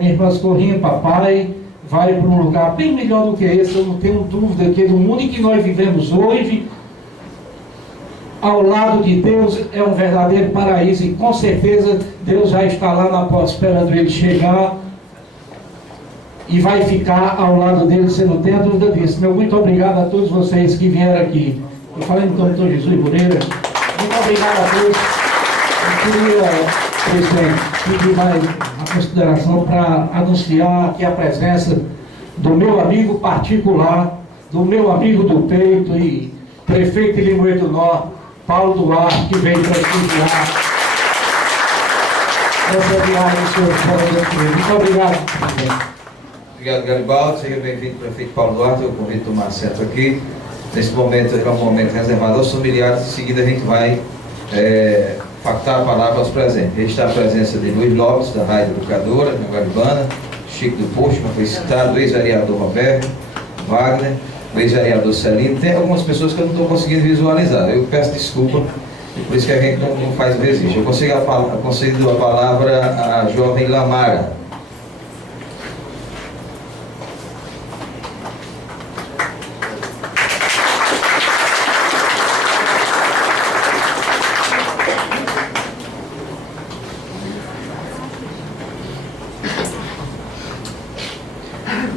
minha irmã Socorrinha, papai, vai para um lugar bem melhor do que esse, eu não tenho dúvida que do mundo em que nós vivemos hoje, ao lado de Deus é um verdadeiro paraíso, e com certeza Deus já está lá na porta esperando ele chegar e vai ficar ao lado dele, você não tem a dúvida disso. Meu muito obrigado a todos vocês que vieram aqui. Eu falei no doutor Jesus Moreira, muito obrigado a todos. Eu queria, presidente, pedir mais a consideração para anunciar aqui a presença do meu amigo particular, do meu amigo do peito e prefeito de Limoeiro do Norte, Paulo Duarte, que veio prestigiar essa viagem do senhor Fernando. Muito obrigado, presidente. Obrigado, Garibaldi. Seja bem-vindo, prefeito Paulo Duarte. Eu convido a tomar assento aqui. Nesse momento, é um momento reservado aos familiares. Em seguida, a gente vai factar a palavra aos presentes. Registrar a presença de Luiz Lopes, da Rádio Educadora, na Guaribana, Chico do Posto, como foi citado, o ex-vereador Roberto, Wagner, o ex-vereador Celino. Tem algumas pessoas que eu não estou conseguindo visualizar. Eu peço desculpa, por isso que a gente não faz o registro. Eu consigo a palavra à jovem Lamara.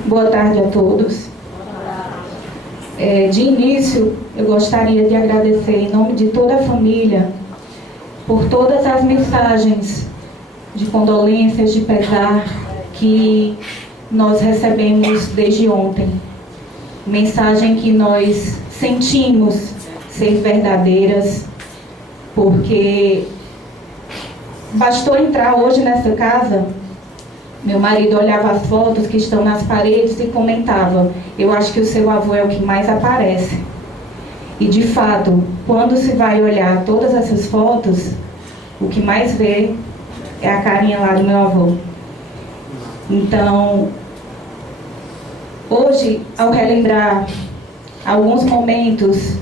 Boa tarde a todos. De início, eu gostaria de agradecer em nome de toda a família por todas as mensagens de condolências, de pesar que nós recebemos desde ontem. Mensagem que nós sentimos ser verdadeiras, porque bastou entrar hoje nessa casa. Meu marido olhava as fotos que estão nas paredes e comentava: eu acho que o seu avô é o que mais aparece. E de fato, quando se vai olhar todas essas fotos, o que mais vê é a carinha lá do meu avô. Então, hoje, ao relembrar alguns momentos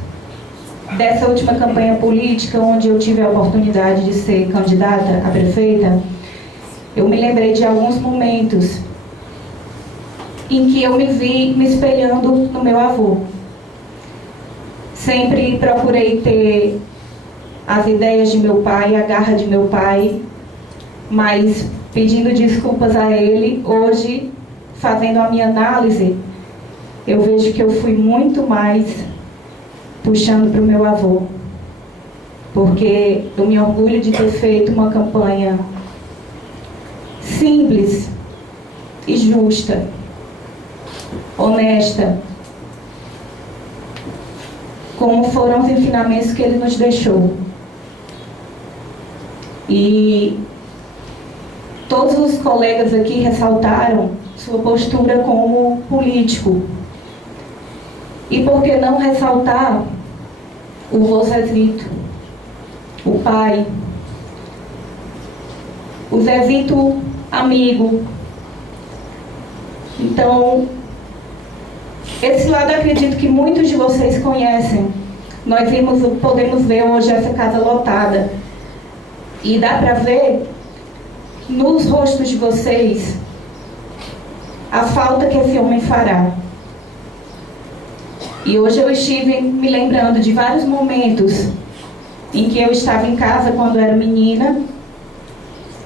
dessa última campanha política, onde eu tive a oportunidade de ser candidata a prefeita, eu me lembrei de alguns momentos em que eu me vi me espelhando no meu avô. Sempre procurei ter as ideias de meu pai, a garra de meu pai, mas pedindo desculpas a ele, hoje, fazendo a minha análise, eu vejo que eu fui muito mais puxando para o meu avô, porque eu me orgulho de ter feito uma campanha simples e justa, honesta, como foram os ensinamentos que ele nos deixou. E todos os colegas aqui ressaltaram sua postura como político. E por que não ressaltar o vô Zezito, o pai, o Zezito amigo, Então, esse lado eu acredito que muitos de vocês conhecem. Nós podemos ver hoje essa casa lotada. E dá para ver nos rostos de vocês a falta que esse homem fará. E hoje eu estive me lembrando de vários momentos em que eu estava em casa quando era menina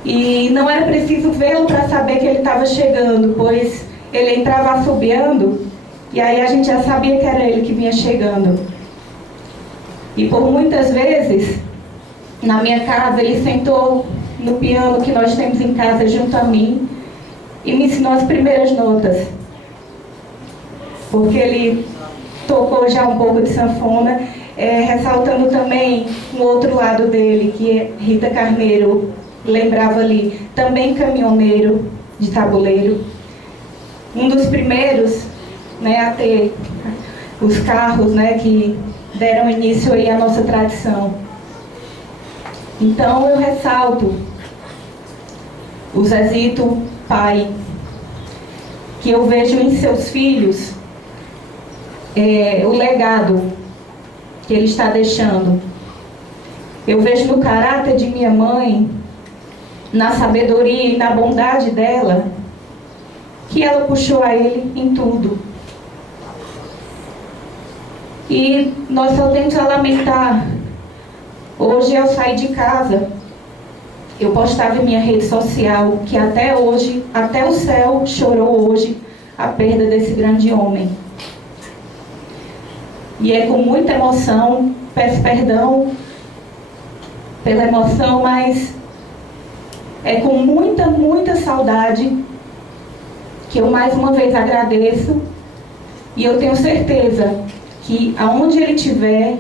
e não era preciso vê-lo para saber que ele estava chegando, pois ele entrava assobiando e aí a gente já sabia que era ele que vinha chegando. E por muitas vezes, na minha casa, ele sentou no piano que nós temos em casa junto a mim e me ensinou as primeiras notas. Porque ele tocou já um pouco de sanfona, ressaltando também um outro lado dele, que Rita Carneiro lembrava ali, também caminhoneiro de tabuleiro. Um dos primeiros, né, a ter os carros, né, que deram início aí à nossa tradição. Então eu ressalto o Zezito, pai, que eu vejo em seus filhos o legado que ele está deixando. Eu vejo no caráter de minha mãe, na sabedoria e na bondade dela, que ela puxou a ele em tudo. E nós só temos a lamentar. Hoje eu saí de casa, eu postava em minha rede social que até hoje, até o céu chorou hoje a perda desse grande homem. E é com muita emoção, peço perdão pela emoção, mas é com muita saudade que eu mais uma vez agradeço. E eu tenho certeza que aonde ele estiver,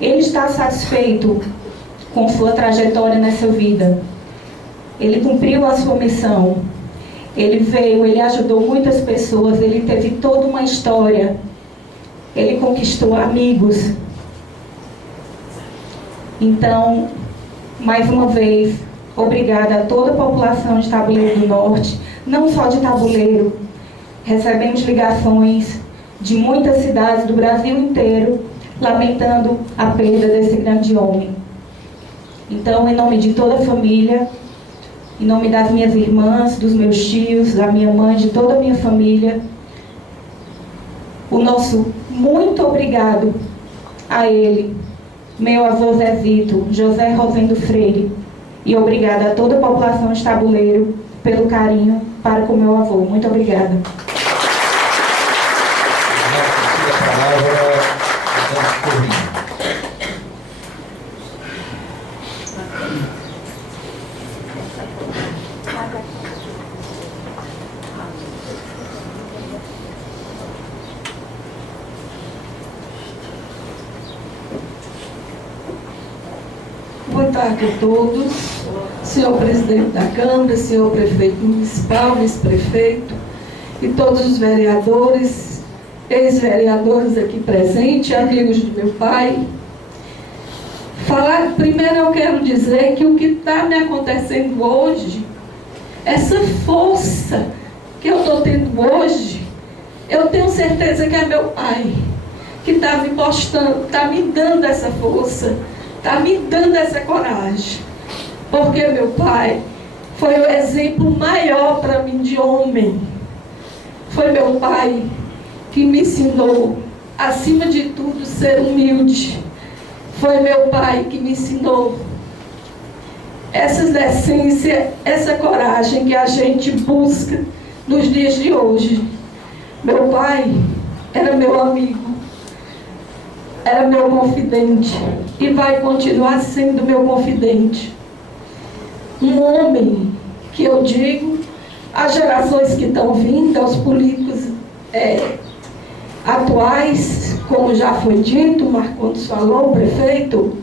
ele está satisfeito com sua trajetória nessa vida. Ele cumpriu a sua missão. Ele veio, ele ajudou muitas pessoas, ele teve toda uma história. Ele conquistou amigos. Então, mais uma vez, obrigada a toda a população de Tabuleiro do Norte, não só de Tabuleiro. Recebemos ligações de muitas cidades do Brasil inteiro, lamentando a perda desse grande homem. Então, em nome de toda a família, em nome das minhas irmãs, dos meus tios, da minha mãe, de toda a minha família, o nosso muito obrigado a ele, meu avô Zezito, José Rosendo Freire, e obrigada a toda a população de Tabuleiro pelo carinho para com o meu avô. Muito obrigada. Boa tarde a todos, senhor presidente da Câmara, senhor prefeito municipal, vice-prefeito e todos os vereadores, ex-vereadores aqui presentes, amigos do meu pai. Primeiro eu quero dizer que o que está me acontecendo hoje, essa força que eu estou tendo hoje, eu tenho certeza que é meu pai, que está me postando, está me dando essa força, está me dando essa coragem, porque meu pai foi o exemplo maior para mim de homem. Foi meu pai que me ensinou, acima de tudo, ser humilde. Foi meu pai que me ensinou essa decência, essa coragem que a gente busca nos dias de hoje. Meu pai era meu amigo, era meu confidente e vai continuar sendo meu confidente. Um homem que eu digo às gerações que estão vindo, aos políticos atuais, como já foi dito, o Marcondes falou, o prefeito,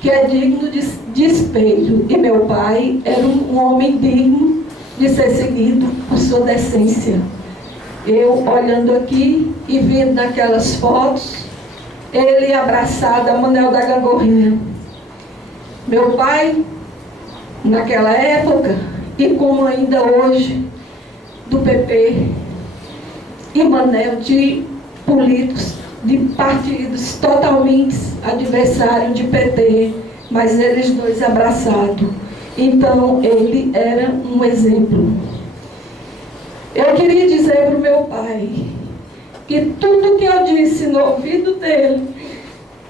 que é digno de espelho. E meu pai era um homem digno de ser seguido por sua decência. Eu olhando aqui e vendo naquelas fotos, ele abraçado a Manuel da Gangorrinha. Meu pai, naquela época, e como ainda hoje, do PP, e Manel de políticos de partidos totalmente adversários de PT, mas eles dois abraçados. Então, ele era um exemplo. Eu queria dizer para o meu pai que tudo que eu disse no ouvido dele,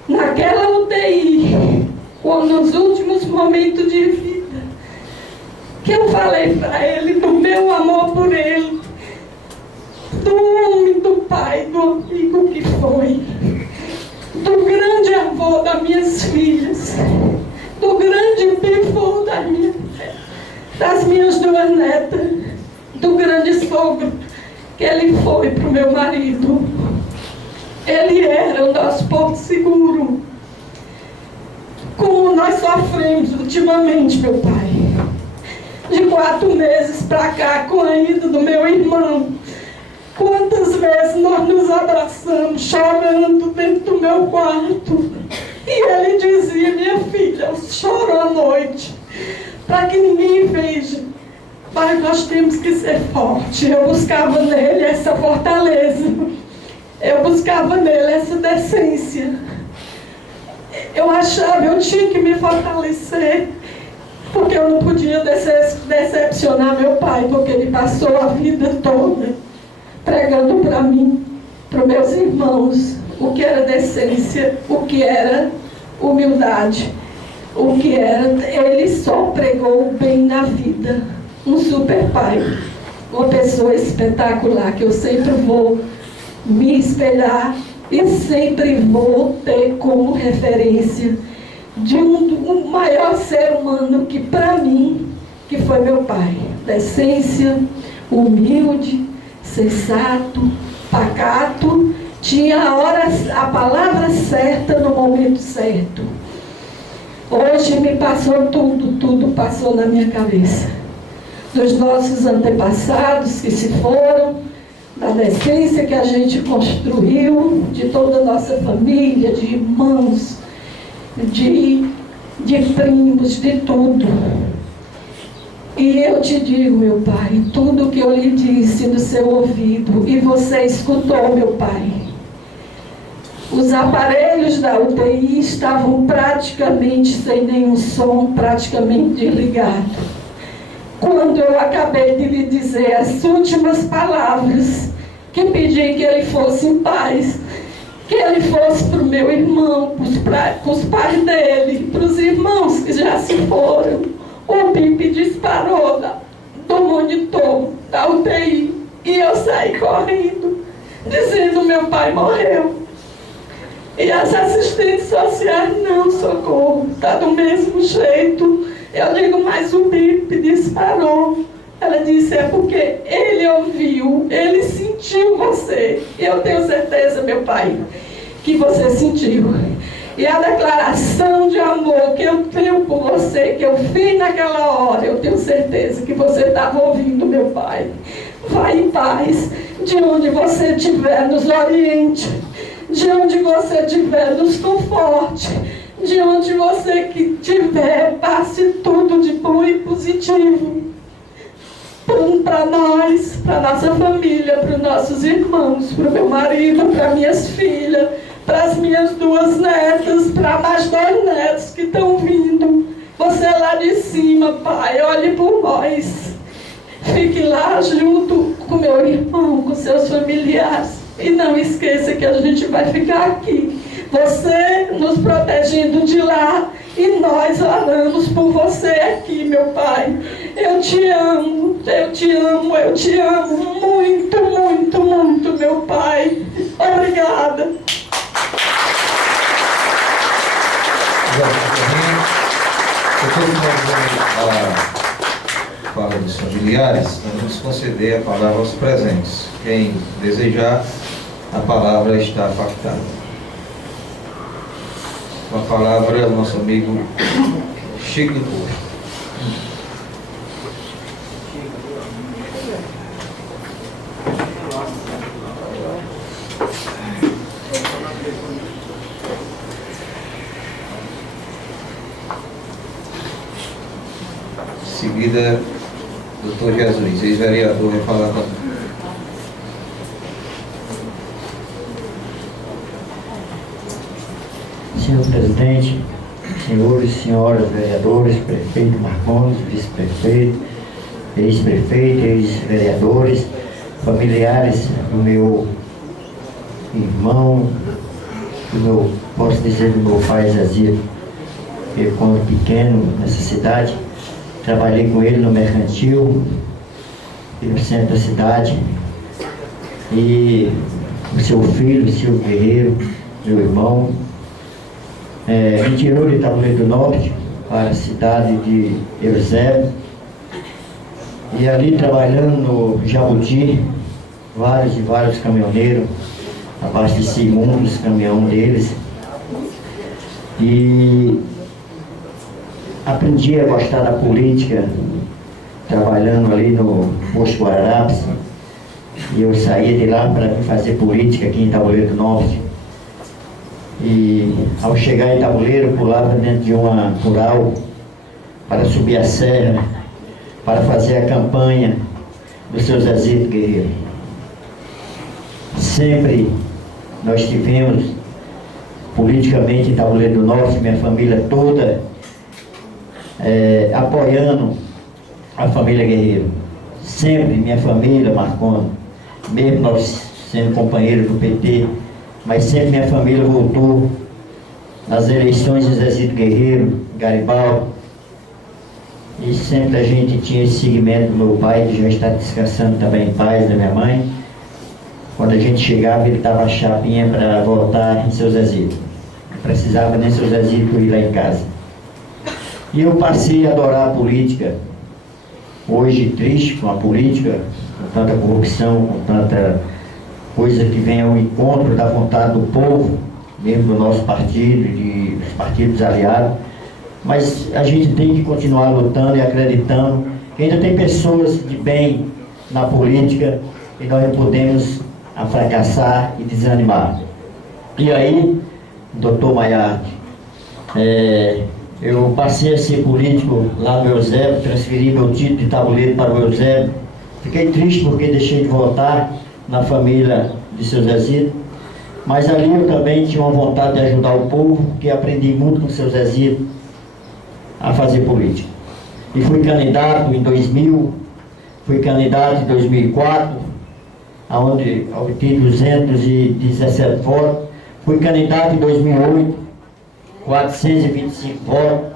naquela UTI, ou nos últimos momentos de vida, que eu falei para ele do meu amor por ele, do homem, do pai, do amigo que foi, do grande avô das minhas filhas, do grande pivô das minhas duas netas, do grande sogro que ele foi para o meu marido. Ele era o nosso porto seguro. Como nós sofremos ultimamente, meu pai, de 4 meses para cá, com a ida do meu irmão, quantas vezes nós nos abraçamos, chorando dentro do meu quarto. E ele dizia: minha filha, eu choro à noite, para que ninguém veja, mas nós temos que ser fortes. Eu buscava nele essa fortaleza, eu buscava nele essa decência. Eu achava, eu tinha que me fortalecer, porque eu não podia decepcionar meu pai, porque ele passou a vida toda pregando para mim, para os meus irmãos, o que era decência, o que era humildade, o que era... Ele só pregou o bem na vida. Um super pai, uma pessoa espetacular, que eu sempre vou me espelhar e sempre vou ter como referência de um maior ser humano que, para mim, que foi meu pai. Decência, humilde, sensato, pacato, tinha a palavra certa no momento certo. Hoje me passou tudo passou na minha cabeça. Dos nossos antepassados que se foram, da decência que a gente construiu, de toda a nossa família, de irmãos, de primos, de tudo. E eu te digo, meu pai, tudo que eu lhe disse no seu ouvido, e você escutou, meu pai. Os aparelhos da UTI estavam praticamente sem nenhum som, praticamente desligados. Quando eu acabei de lhe dizer as últimas palavras, que pedi que ele fosse em paz, que ele fosse para o meu irmão, para os pais dele, para os irmãos que já se foram, o bip disparou do monitor da UTI e eu saí correndo, dizendo: meu pai morreu. E as assistentes sociais: não, socorro, está do mesmo jeito. Eu digo: mas o bip disparou. Ela disse: é porque ele ouviu, ele sentiu você. Eu tenho certeza, meu pai, que você sentiu. E a declaração de amor que eu tenho por você, que eu fiz naquela hora, eu tenho certeza que você estava ouvindo, meu pai. Vai em paz, de onde você estiver, nos oriente, de onde você estiver, nos conforte, de onde você estiver, passe tudo de bom e positivo para nós, para nossa família, para os nossos irmãos, para o meu marido, para minhas filhas, para as minhas 2 netas, para mais 2 netos que estão vindo. Você lá de cima, pai, olhe por nós. Fique lá junto com meu irmão, com seus familiares. E não esqueça que a gente vai ficar aqui. Você nos protegendo de lá e nós oramos por você aqui, meu pai. Eu te amo, eu te amo, eu te amo muito, muito, muito, meu pai. Obrigada. A fala dos familiares, nós vamos conceder a palavra aos presentes. Quem desejar, a palavra está pactada. Com a palavra, o nosso amigo Chico Posto. Em seguida, doutor Jesus, ex-vereador, vai falar também. senhor presidente, senhores e senhoras vereadores, prefeito Marcondes, vice-prefeito, ex-prefeito, ex-vereadores, familiares do meu irmão, posso dizer, do meu pai Zazito. Eu, quando pequeno, nessa cidade, trabalhei com ele no mercantil, no centro da cidade, e o seu filho, Silvio Guerreiro, meu irmão, me tirou de Tabuleiro do Norte para a cidade de Eusébio, e ali trabalhando no Jabuti, vários e vários caminhoneiros, abasteci muitos caminhões deles, e aprendi a gostar da política, trabalhando ali no Posto Guararapes, e eu saía de lá para fazer política aqui em Tabuleiro do Norte. E ao chegar em Tabuleiro, pulava dentro de uma rural para subir a serra, para fazer a campanha do seu Zazito Guerreiro. Sempre nós tivemos, politicamente em Tabuleiro do Norte, minha família toda, apoiando a família Guerreiro. Sempre minha família, Marcondes, mesmo nós sendo companheiros do PT, mas sempre minha família votou nas eleições de Zazito Guerreiro, Garibaldi, e sempre a gente tinha esse segmento do meu pai, que já está descansando também em paz, da minha mãe. Quando a gente chegava, ele dava a chapinha para votar em seu Zazito. Não precisava nem seu Zazito ir lá em casa. E eu passei a adorar a política. Hoje triste com a política, com tanta corrupção, com tanta coisa que vem ao encontro da vontade do povo, mesmo do nosso partido e dos partidos aliados. Mas a gente tem que continuar lutando e acreditando que ainda tem pessoas de bem na política e nós não podemos fracassar e desanimar. E aí, doutor Maiarte, eu passei a ser político lá no Eusébio, transferi meu título de Tabuleiro para o Eusébio. Fiquei triste porque deixei de votar na família de seu Zezito, mas ali eu também tinha uma vontade de ajudar o povo, porque aprendi muito com seu Zezito a fazer política. E fui candidato em 2000, fui candidato em 2004, onde obtive 217 votos, fui candidato em 2008, 425 votos,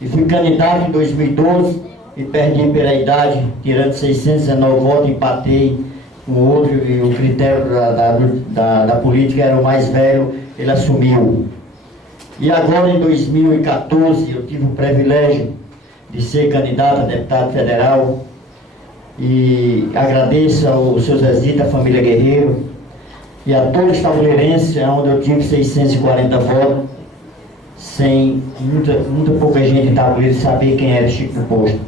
e fui candidato em 2012 e perdi pela idade, tirando 619 votos, empatei com o outro, e o critério da política era o mais velho, ele assumiu. E agora em 2014 eu tive o privilégio de ser candidato a deputado federal, e agradeço ao seu Zezito, à família Guerreiro e a todos os tabuleirenses, onde eu tive 640 votos, sem muita pouca gente em Tabuleiro saber quem era o Chico do Posto.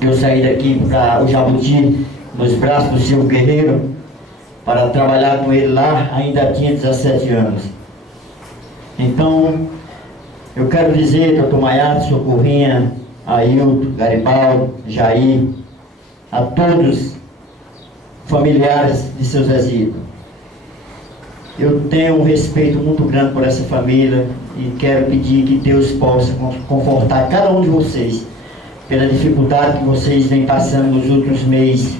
Eu saí daqui para o Jabuti, nos braços do Silvio Guerreiro, para trabalhar com ele lá, ainda tinha 17 anos. Então, eu quero dizer, doutor Maiarte, Socorrinha, Ailton, Garibaldi, Jair, a todos familiares de seu Zezito, eu tenho um respeito muito grande por essa família e quero pedir que Deus possa confortar cada um de vocês pela dificuldade que vocês vêm passando nos últimos meses,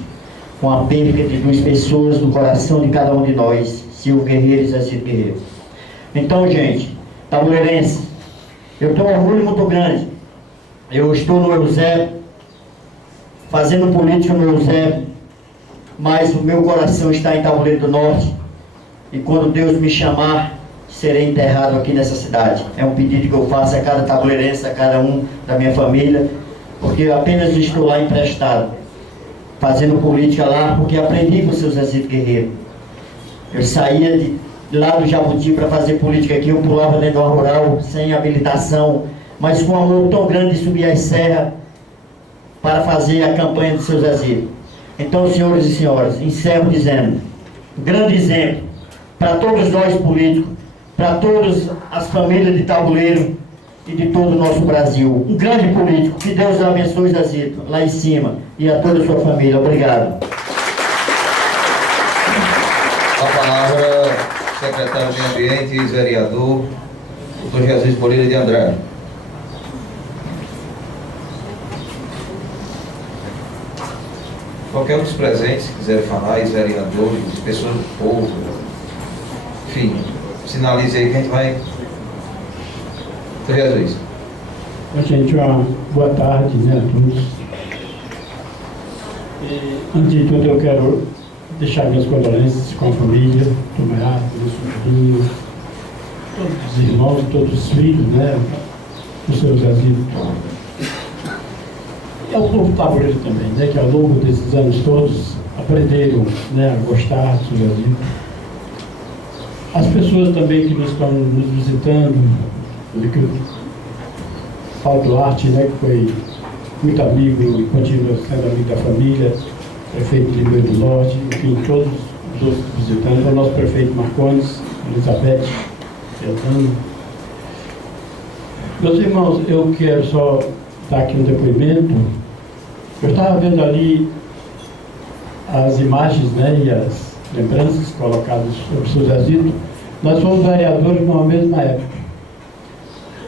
com a perda de 2 pessoas no coração de cada um de nós, Silvio Guerreiro e Zezito Guerreiro. Então, gente, tabuleirense, eu tenho um orgulho muito grande. Eu estou no Eusébio, fazendo política no Eusébio, mas o meu coração está em Tabuleiro do Norte, e quando Deus me chamar, serei enterrado aqui nessa cidade. É um pedido que eu faço a cada tabuleirense, a cada um da minha família, porque eu apenas estou lá emprestado, fazendo política lá, porque aprendi com o seu Zezito Guerreiro. Eu saía de lá do Jabuti para fazer política aqui, eu pulava dentro de uma rural, sem habilitação, mas com um amor tão grande de subir as serras para fazer a campanha do seu Zezito. Então, senhores e senhoras, encerro dizendo, um grande exemplo para todos nós políticos, para todas as famílias de Tabuleiro e de todo o nosso Brasil. Um grande político, que Deus abençoe Zezito, lá em cima, e a toda a sua família. Obrigado. A palavra, secretário de Ambiente e vereador Dr. Jesus Moreira de Andrade. Qualquer um dos presentes que quiser falar, ex-vereadores, pessoas do povo, enfim, sinalize aí que a gente vai. Dr. Jesus. Gente, uma boa tarde, né, a todos. E, antes de tudo, eu quero deixar minhas condolências com a família, do Meado, do sobrinho, todos os irmãos, todos os filhos, né, do seu Zezito. E ao povo tabuleiro também, né, que ao longo desses anos todos aprenderam, né, a gostar do seu Zezito. As pessoas também que nos estão nos visitando, Paulo Duarte, né, que foi muito amigo e continua sendo amigo da família, prefeito de Rio do Norte, enfim, todos os outros visitantes, o nosso prefeito Marcones, Elizabeth, Feltano. Meus irmãos, eu quero só dar aqui um depoimento. Eu estava vendo ali as imagens, né, e as lembranças colocadas sobre o seu Zezito. Nós fomos vereadores numa mesma época.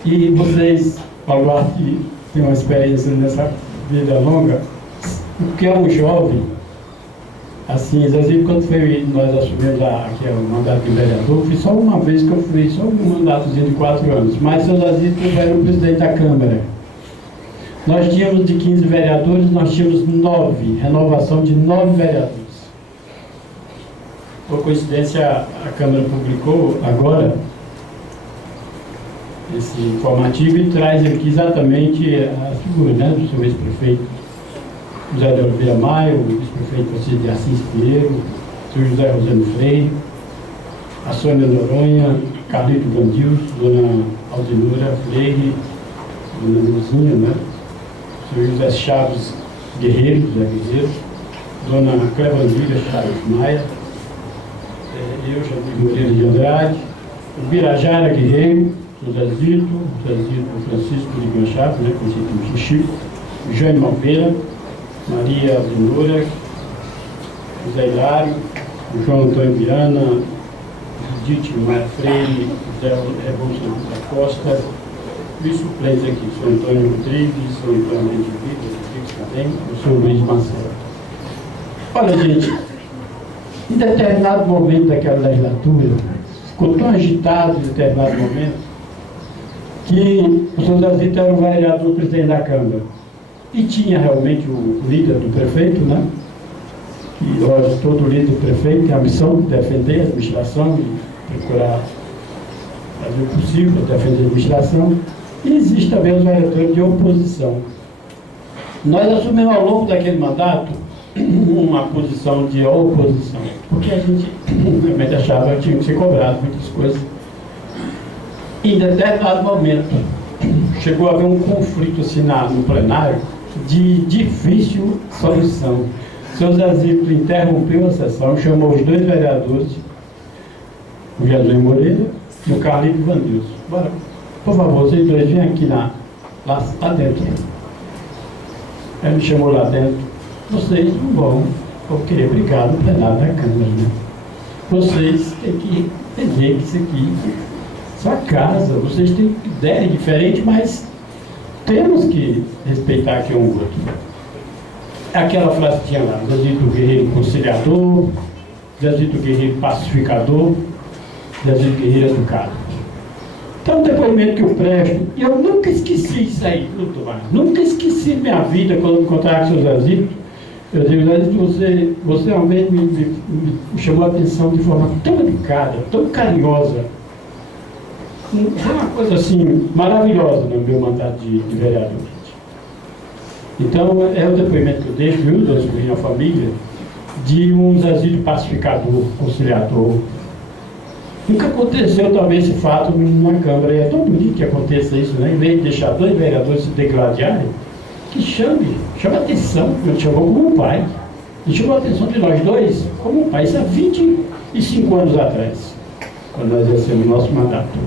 E vocês, Paulo Duarte, tem uma experiência nessa vida longa, porque é um jovem, assim, Zezito, quando nós assumimos aqui o mandato de vereador, foi só uma vez que eu fui, só um mandatozinho de 4 anos, mas seu Zezito era o presidente da Câmara. Nós tínhamos de 15 vereadores, nós tínhamos 9, renovação de 9 vereadores. Por coincidência, a Câmara publicou agora esse informativo e traz aqui exatamente a figura, né, do seu ex-prefeito José de Oliveira Maia, o vice-prefeito Francisco de Assis Pinheiro, o senhor José Rosendo Freire, a Sônia Noronha, Carlito Gandils, dona Aldinura Freire, dona Luzinha, né, o senhor José Chaves Guerreiro, José Guerreiro, dona Clevandira Chaves Maia, eu, Jandir Moreira de Andrade, o Birajara Guerreiro, Zezito Francisco de Gonçalves, né, conhecido como Chico, Jânio Malveira, Maria Aldinura, José Hilário, João Antônio Viana, Judite Maia Freire, José Rebouça da Costa, e suplentes aqui, São Antônio Rodrigues, São Antônio Rodrigues também, o senhor Luiz Marcelo. Olha, gente, em determinado momento daquela legislatura, ficou tão agitado em determinado momento, que o senhor Zezito era o vereador presidente da Câmara. E tinha realmente o líder do prefeito, né? E nós, todo líder do prefeito tem a missão de defender a administração e procurar fazer o possível para defender a administração. E existe também os vereadores de oposição. Nós assumimos ao longo daquele mandato uma posição de oposição, porque a gente realmente achava que tinha que ser cobrado muitas coisas. Em determinado momento, chegou a haver um conflito assim no plenário de difícil solução. O senhor Zezito interrompeu a sessão, chamou os 2 vereadores, o Jesus Moreira e o Carlito Vandilson. Bora, por favor, vocês 2 vêm aqui lá dentro. Ele me chamou lá dentro. Vocês não vão querer brigar no plenário da Câmara, né? Vocês têm que entender que isso aqui sua casa, vocês têm ideia diferente, mas temos que respeitar aqui um outro. Aquela frase que tinha lá, Zezito Guerreiro conciliador, Zezito Guerreiro pacificador, Zezito Guerreiro educado. Então, um depoimento que eu presto, e eu nunca esqueci isso aí, doutor, nunca esqueci minha vida quando me encontrava com o seu Zezito. Eu digo, Zezito, você uma vez me chamou a atenção de forma tão educada, tão carinhosa. Foi uma coisa assim maravilhosa no meu mandato de vereador. Então é o depoimento que eu deixo, viu, da família, de um Zezito pacificador, conciliador. Nunca aconteceu talvez esse fato numa Câmara, e é tão bonito que aconteça isso, né? Em vez de deixar 2 vereadores se degladiarem, que chame atenção, ele chamou como um pai, ele chamou a atenção de nós 2 como um pai, isso há 25 anos atrás, quando nós exercemos o nosso mandato.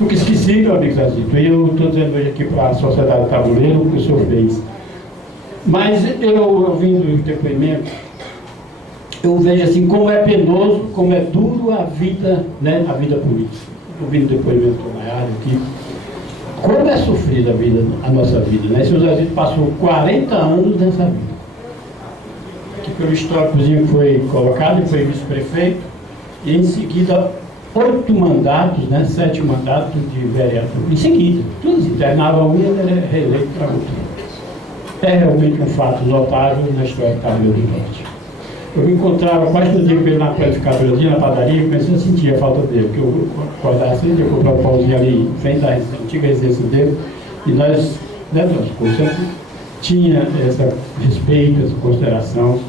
Nunca esqueci, meu amigo Zezito, e eu estou dizendo hoje aqui para a Sociedade Tabuleiro o que o senhor fez. Mas eu, ouvindo o depoimento, eu vejo assim como é penoso, como é duro a vida, né, a vida política. ouvindo depoimento do Maiara aqui, como é sofrida a nossa vida, né? Seu Zezito passou 40 anos nessa vida. Que pelo históricozinho foi colocado, ele foi vice-prefeito, e em seguida 8 mandatos, né? 7 mandatos de vereador. Em seguida, todos internavam um e ele era reeleito para outro. É realmente um fato notável na história do Tabuleiro do Norte. Eu me encontrava quase todo dia com ele na qualificadorazinha, na padaria, e comecei a sentir a falta dele, porque eu acordava assim, eu comprar um pauzinho ali em frente da antiga residência dele, e nós sempre tinha esse respeito, essa consideração.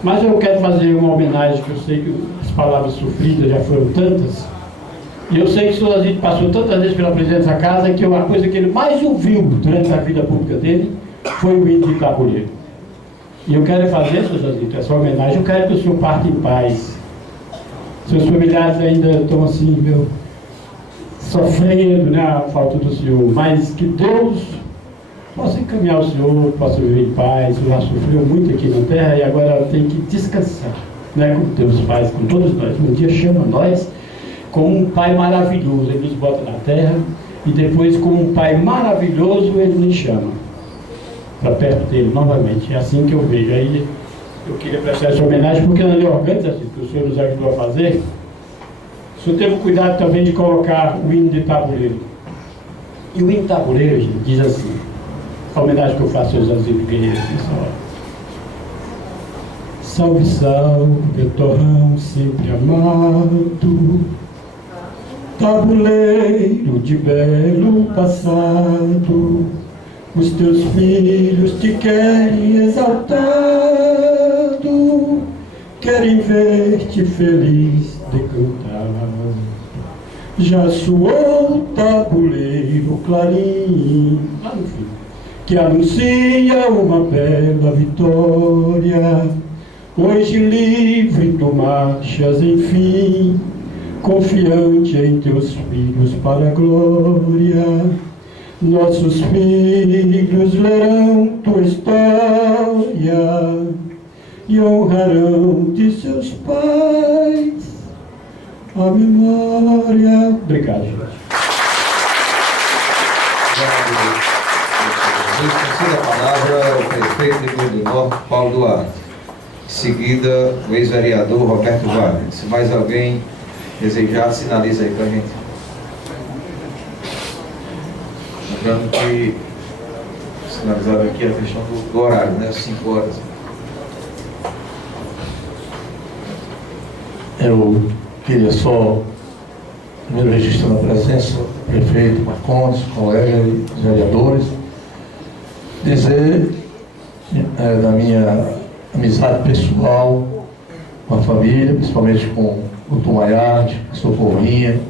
Mas eu quero fazer uma homenagem, que eu sei que as palavras sofridas já foram tantas, e eu sei que o senhor Zezito passou tantas vezes pela presidência da casa, que a coisa que ele mais ouviu durante a vida pública dele foi o hino de Tabuleiro. E eu quero fazer, senhor Zezito, essa homenagem. Eu quero que o senhor parte em paz. Seus familiares ainda estão assim, sofrendo, né, a falta do senhor. Mas que Deus possa encaminhar o senhor, possa viver em paz. O senhor já sofreu muito aqui na terra e agora tem que descansar, né, como Deus faz com todos nós. Um dia chama nós como um pai maravilhoso. Ele nos bota na terra e depois, como um pai maravilhoso, ele nos chama para perto dele novamente. É assim que eu vejo. Aí eu queria prestar essa homenagem, porque na lei orgânica que o senhor nos ajudou a fazer, o senhor teve cuidado também de colocar o hino de Tabuleiro. E o hino de Tabuleiro, gente, diz assim, a homenagem que eu faço aos Zezito Guerreiro nessa hora. Salve, salve, torrão sempre amado, tabuleiro de belo passado, os teus filhos te querem exaltado, querem ver-te feliz de cantar. Já soou o tabuleiro clarim, lá no fim, que anuncia uma bela vitória. Hoje livre tu marchas, enfim, confiante em teus filhos para a glória. Nossos filhos lerão tua história e honrarão de seus pais a memória. Obrigado, gente. A palavra o prefeito de Rio do Norte, Paulo Duarte. Em seguida, o ex-vereador Roberto Wagner. Se mais alguém desejar, sinaliza aí para a gente. Lembrando que sinalizado aqui a questão do horário, né? 5 horas. Eu queria só, primeiro registrando a presença do prefeito, Marcondes, colegas e vereadores, dizer da minha amizade pessoal com a família, principalmente com o Tomaiade, com a sua Porrinha,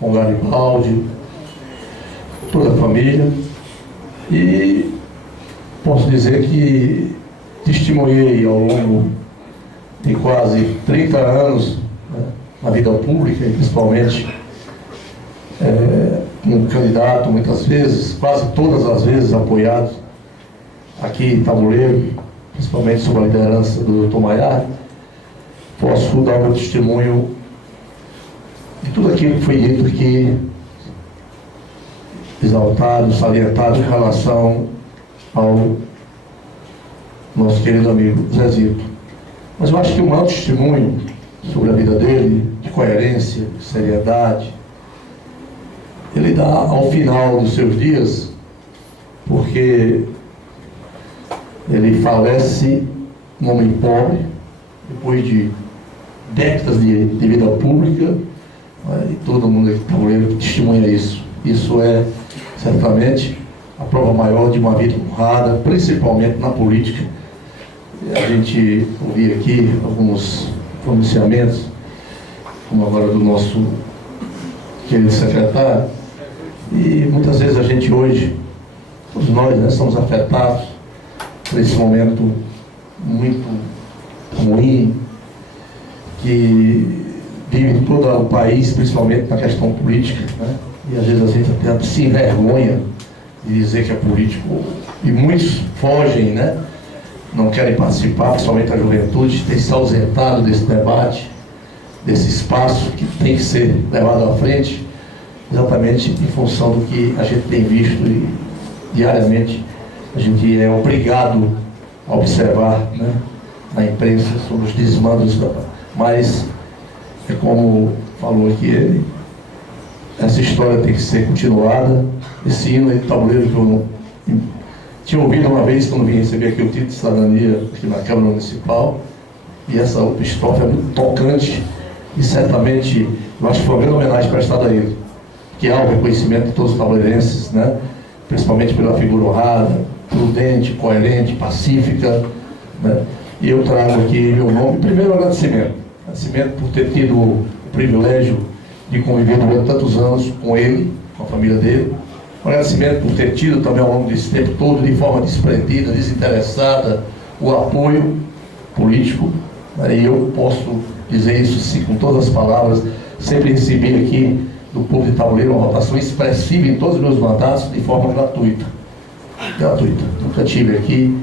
com o Garibaldi, toda a família. E posso dizer que testemunhei ao longo de quase 30 anos, né, na vida pública, e principalmente como candidato, muitas vezes, quase todas as vezes apoiado aqui em Tabuleiro, principalmente sob a liderança do Dr. Maiara. Posso dar o meu testemunho de tudo aquilo que foi dito aqui, exaltado, salientado em relação ao nosso querido amigo Zezito. Mas eu acho que o maior testemunho sobre a vida dele, de coerência, de seriedade, ele dá ao final dos seus dias, porque ele falece um homem pobre, depois de décadas de vida pública, e todo mundo aqui Tabuleiro testemunha isso. Isso é certamente a prova maior de uma vida honrada, principalmente na política. A gente ouviu aqui alguns pronunciamentos, como agora do nosso querido secretário, e muitas vezes a gente hoje, todos nós, né, somos afetados por esse momento muito ruim que vive em todo o país, principalmente na questão política, né? E às vezes a gente até se envergonha de dizer que é político, e muitos fogem, né? Não querem participar, principalmente a juventude, tem se ausentado desse debate, desse espaço que tem que ser levado à frente, exatamente em função do que a gente tem visto e diariamente a gente é obrigado a observar, né, na imprensa sobre os desmandos, mas é como falou aqui ele, essa história tem que ser continuada. Esse hino de tabuleiro que eu não tinha ouvido uma vez quando vim receber aqui o título de cidadania aqui na Câmara Municipal, e essa outra estrofe é muito tocante e certamente eu acho que foi uma grande homenagem prestada a ele, que há o reconhecimento de todos os tabuleirenses, né, principalmente pela figura honrada, prudente, coerente, pacífica, né? E eu trago aqui meu nome, primeiro agradecimento por ter tido o privilégio de conviver durante tantos anos com ele, com a família dele. Um agradecimento por ter tido também ao longo desse tempo todo, de forma desprendida, desinteressada, o apoio político. E eu posso dizer isso sim, com todas as palavras. Sempre recebi aqui do povo de Tabuleiro uma votação expressiva em todos os meus mandatos de forma gratuita. Nunca tive aqui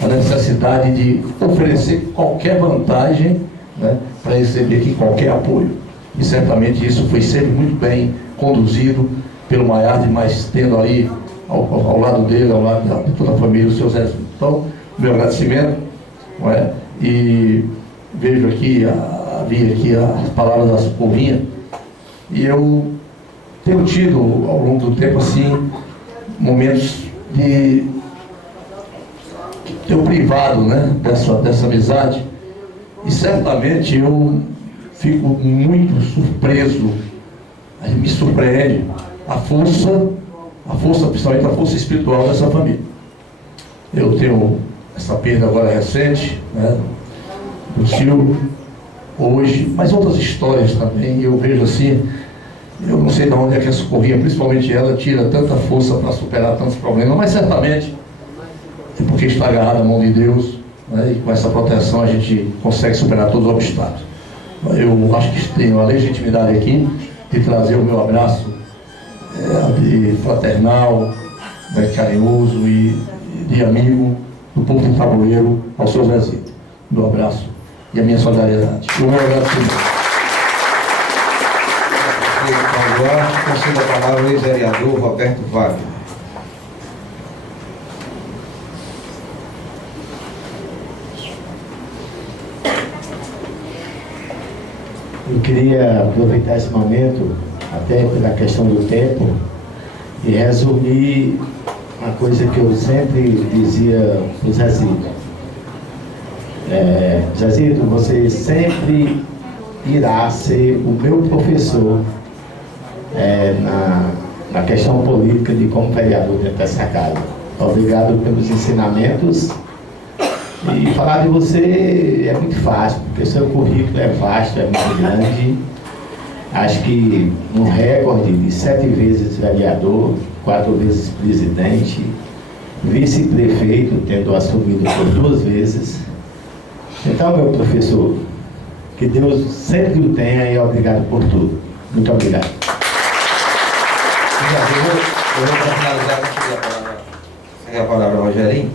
a necessidade de oferecer qualquer vantagem, né, para receber aqui qualquer apoio. E certamente isso foi sempre muito bem conduzido pelo Maiardi, mas tendo aí ao lado dele, ao lado de toda a família, o seu Zé. Então, meu agradecimento, não é? E vejo aqui, vi aqui as palavras da Socorrinha, e eu tenho tido ao longo do tempo assim momentos de ter privado, né, dessa amizade, e certamente eu fico muito surpreso, me surpreende a força, principalmente a força espiritual dessa família. Eu tenho essa perda agora recente, né, do Silvio, hoje, mas outras histórias também, e eu vejo assim, eu não sei de onde é que a Socorrinha, principalmente ela, tira tanta força para superar tantos problemas, mas certamente é porque está agarrada à mão de Deus, né, e com essa proteção a gente consegue superar todos os obstáculos. Eu acho que tenho a legitimidade aqui de trazer o meu abraço de fraternal, né, carinhoso e de amigo do povo de Tabuleiro ao seu Zezinho. Meu abraço e a minha solidariedade. O meu agradecimento. Conceda a palavra ao ex-vereador Roberto Wagner. Eu queria aproveitar esse momento, até pela questão do tempo, e resumir uma coisa que eu sempre dizia para o Zezito. Zezito, você sempre irá ser o meu professor na questão política de como vereador dentro dessa casa. Obrigado pelos ensinamentos. E falar de você é muito fácil, porque seu currículo é vasto, é muito grande. Acho que um recorde de 7 vezes vereador, 4 vezes presidente, vice-prefeito, tendo assumido por 2 vezes. Então, meu professor, que Deus sempre o tenha e obrigado por tudo. Muito obrigado. Eu vou finalizar com a palavra ao Rogerinho.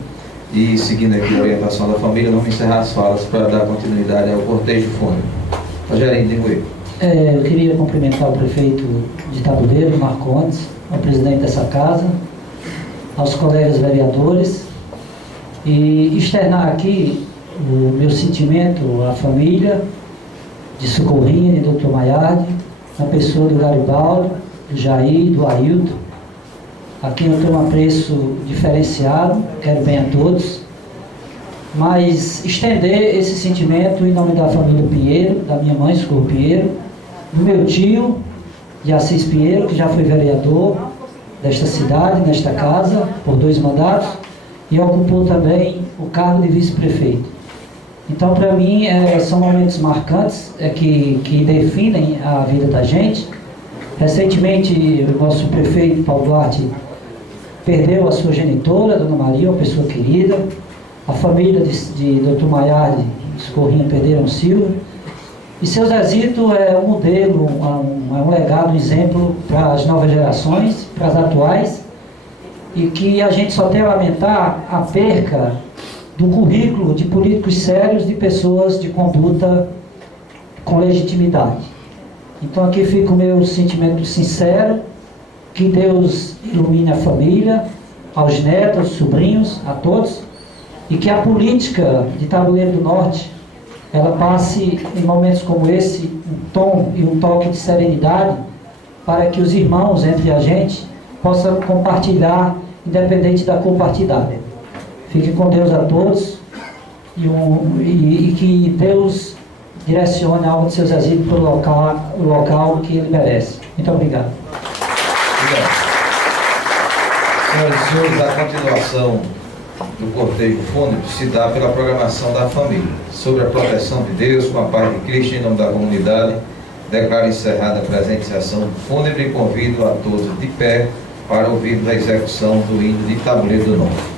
E seguindo aqui a orientação da família, vamos encerrar as falas para dar continuidade ao cortejo fúnebre. Rogerinho, digo eu. Eu queria cumprimentar o prefeito de Tabuleiro, Marcondes, ao presidente dessa casa, aos colegas vereadores, e externar aqui o meu sentimento à família de Socorrinha, de Dr. Maiardi, na pessoa do Garibaldo, do Jair, do Ailton, a quem eu tenho um apreço diferenciado, quero bem a todos, mas estender esse sentimento em nome da família Pinheiro, da minha mãe, Socorro Pinheiro, do meu tio, de Assis Pinheiro, que já foi vereador desta cidade, nesta casa, por 2 mandatos, e ocupou também o cargo de vice-prefeito. Então, para mim, são momentos marcantes que definem a vida da gente. Recentemente, o nosso prefeito, Paulo Duarte, perdeu a sua genitora, Dona Maria, uma pessoa querida. A família de Dr. Maiardi e Socorrinha perderam o Silvio. E seu Zezito é um modelo, é um legado, um exemplo para as novas gerações, para as atuais, e que a gente só tem a lamentar a perca do currículo de políticos sérios, de pessoas de conduta com legitimidade. Então aqui fica o meu sentimento sincero, que Deus ilumine a família, aos netos, aos sobrinhos, a todos, e que a política de Tabuleiro do Norte, ela passe em momentos como esse, um tom e um toque de serenidade, para que os irmãos entre a gente possam compartilhar, independente da cor partidária. Fique com Deus a todos e que Deus direcione a alma de seu Zezinho para o local que ele merece. Muito obrigado. Senhoras e senhores, a continuação do cortejo fúnebre se dá pela programação da família. Sobre a proteção de Deus, com a paz de Cristo, em nome da comunidade, declaro encerrada a presente sessão fúnebre e convido a todos de pé para ouvir a execução do hino de Tabuleiro do Norte.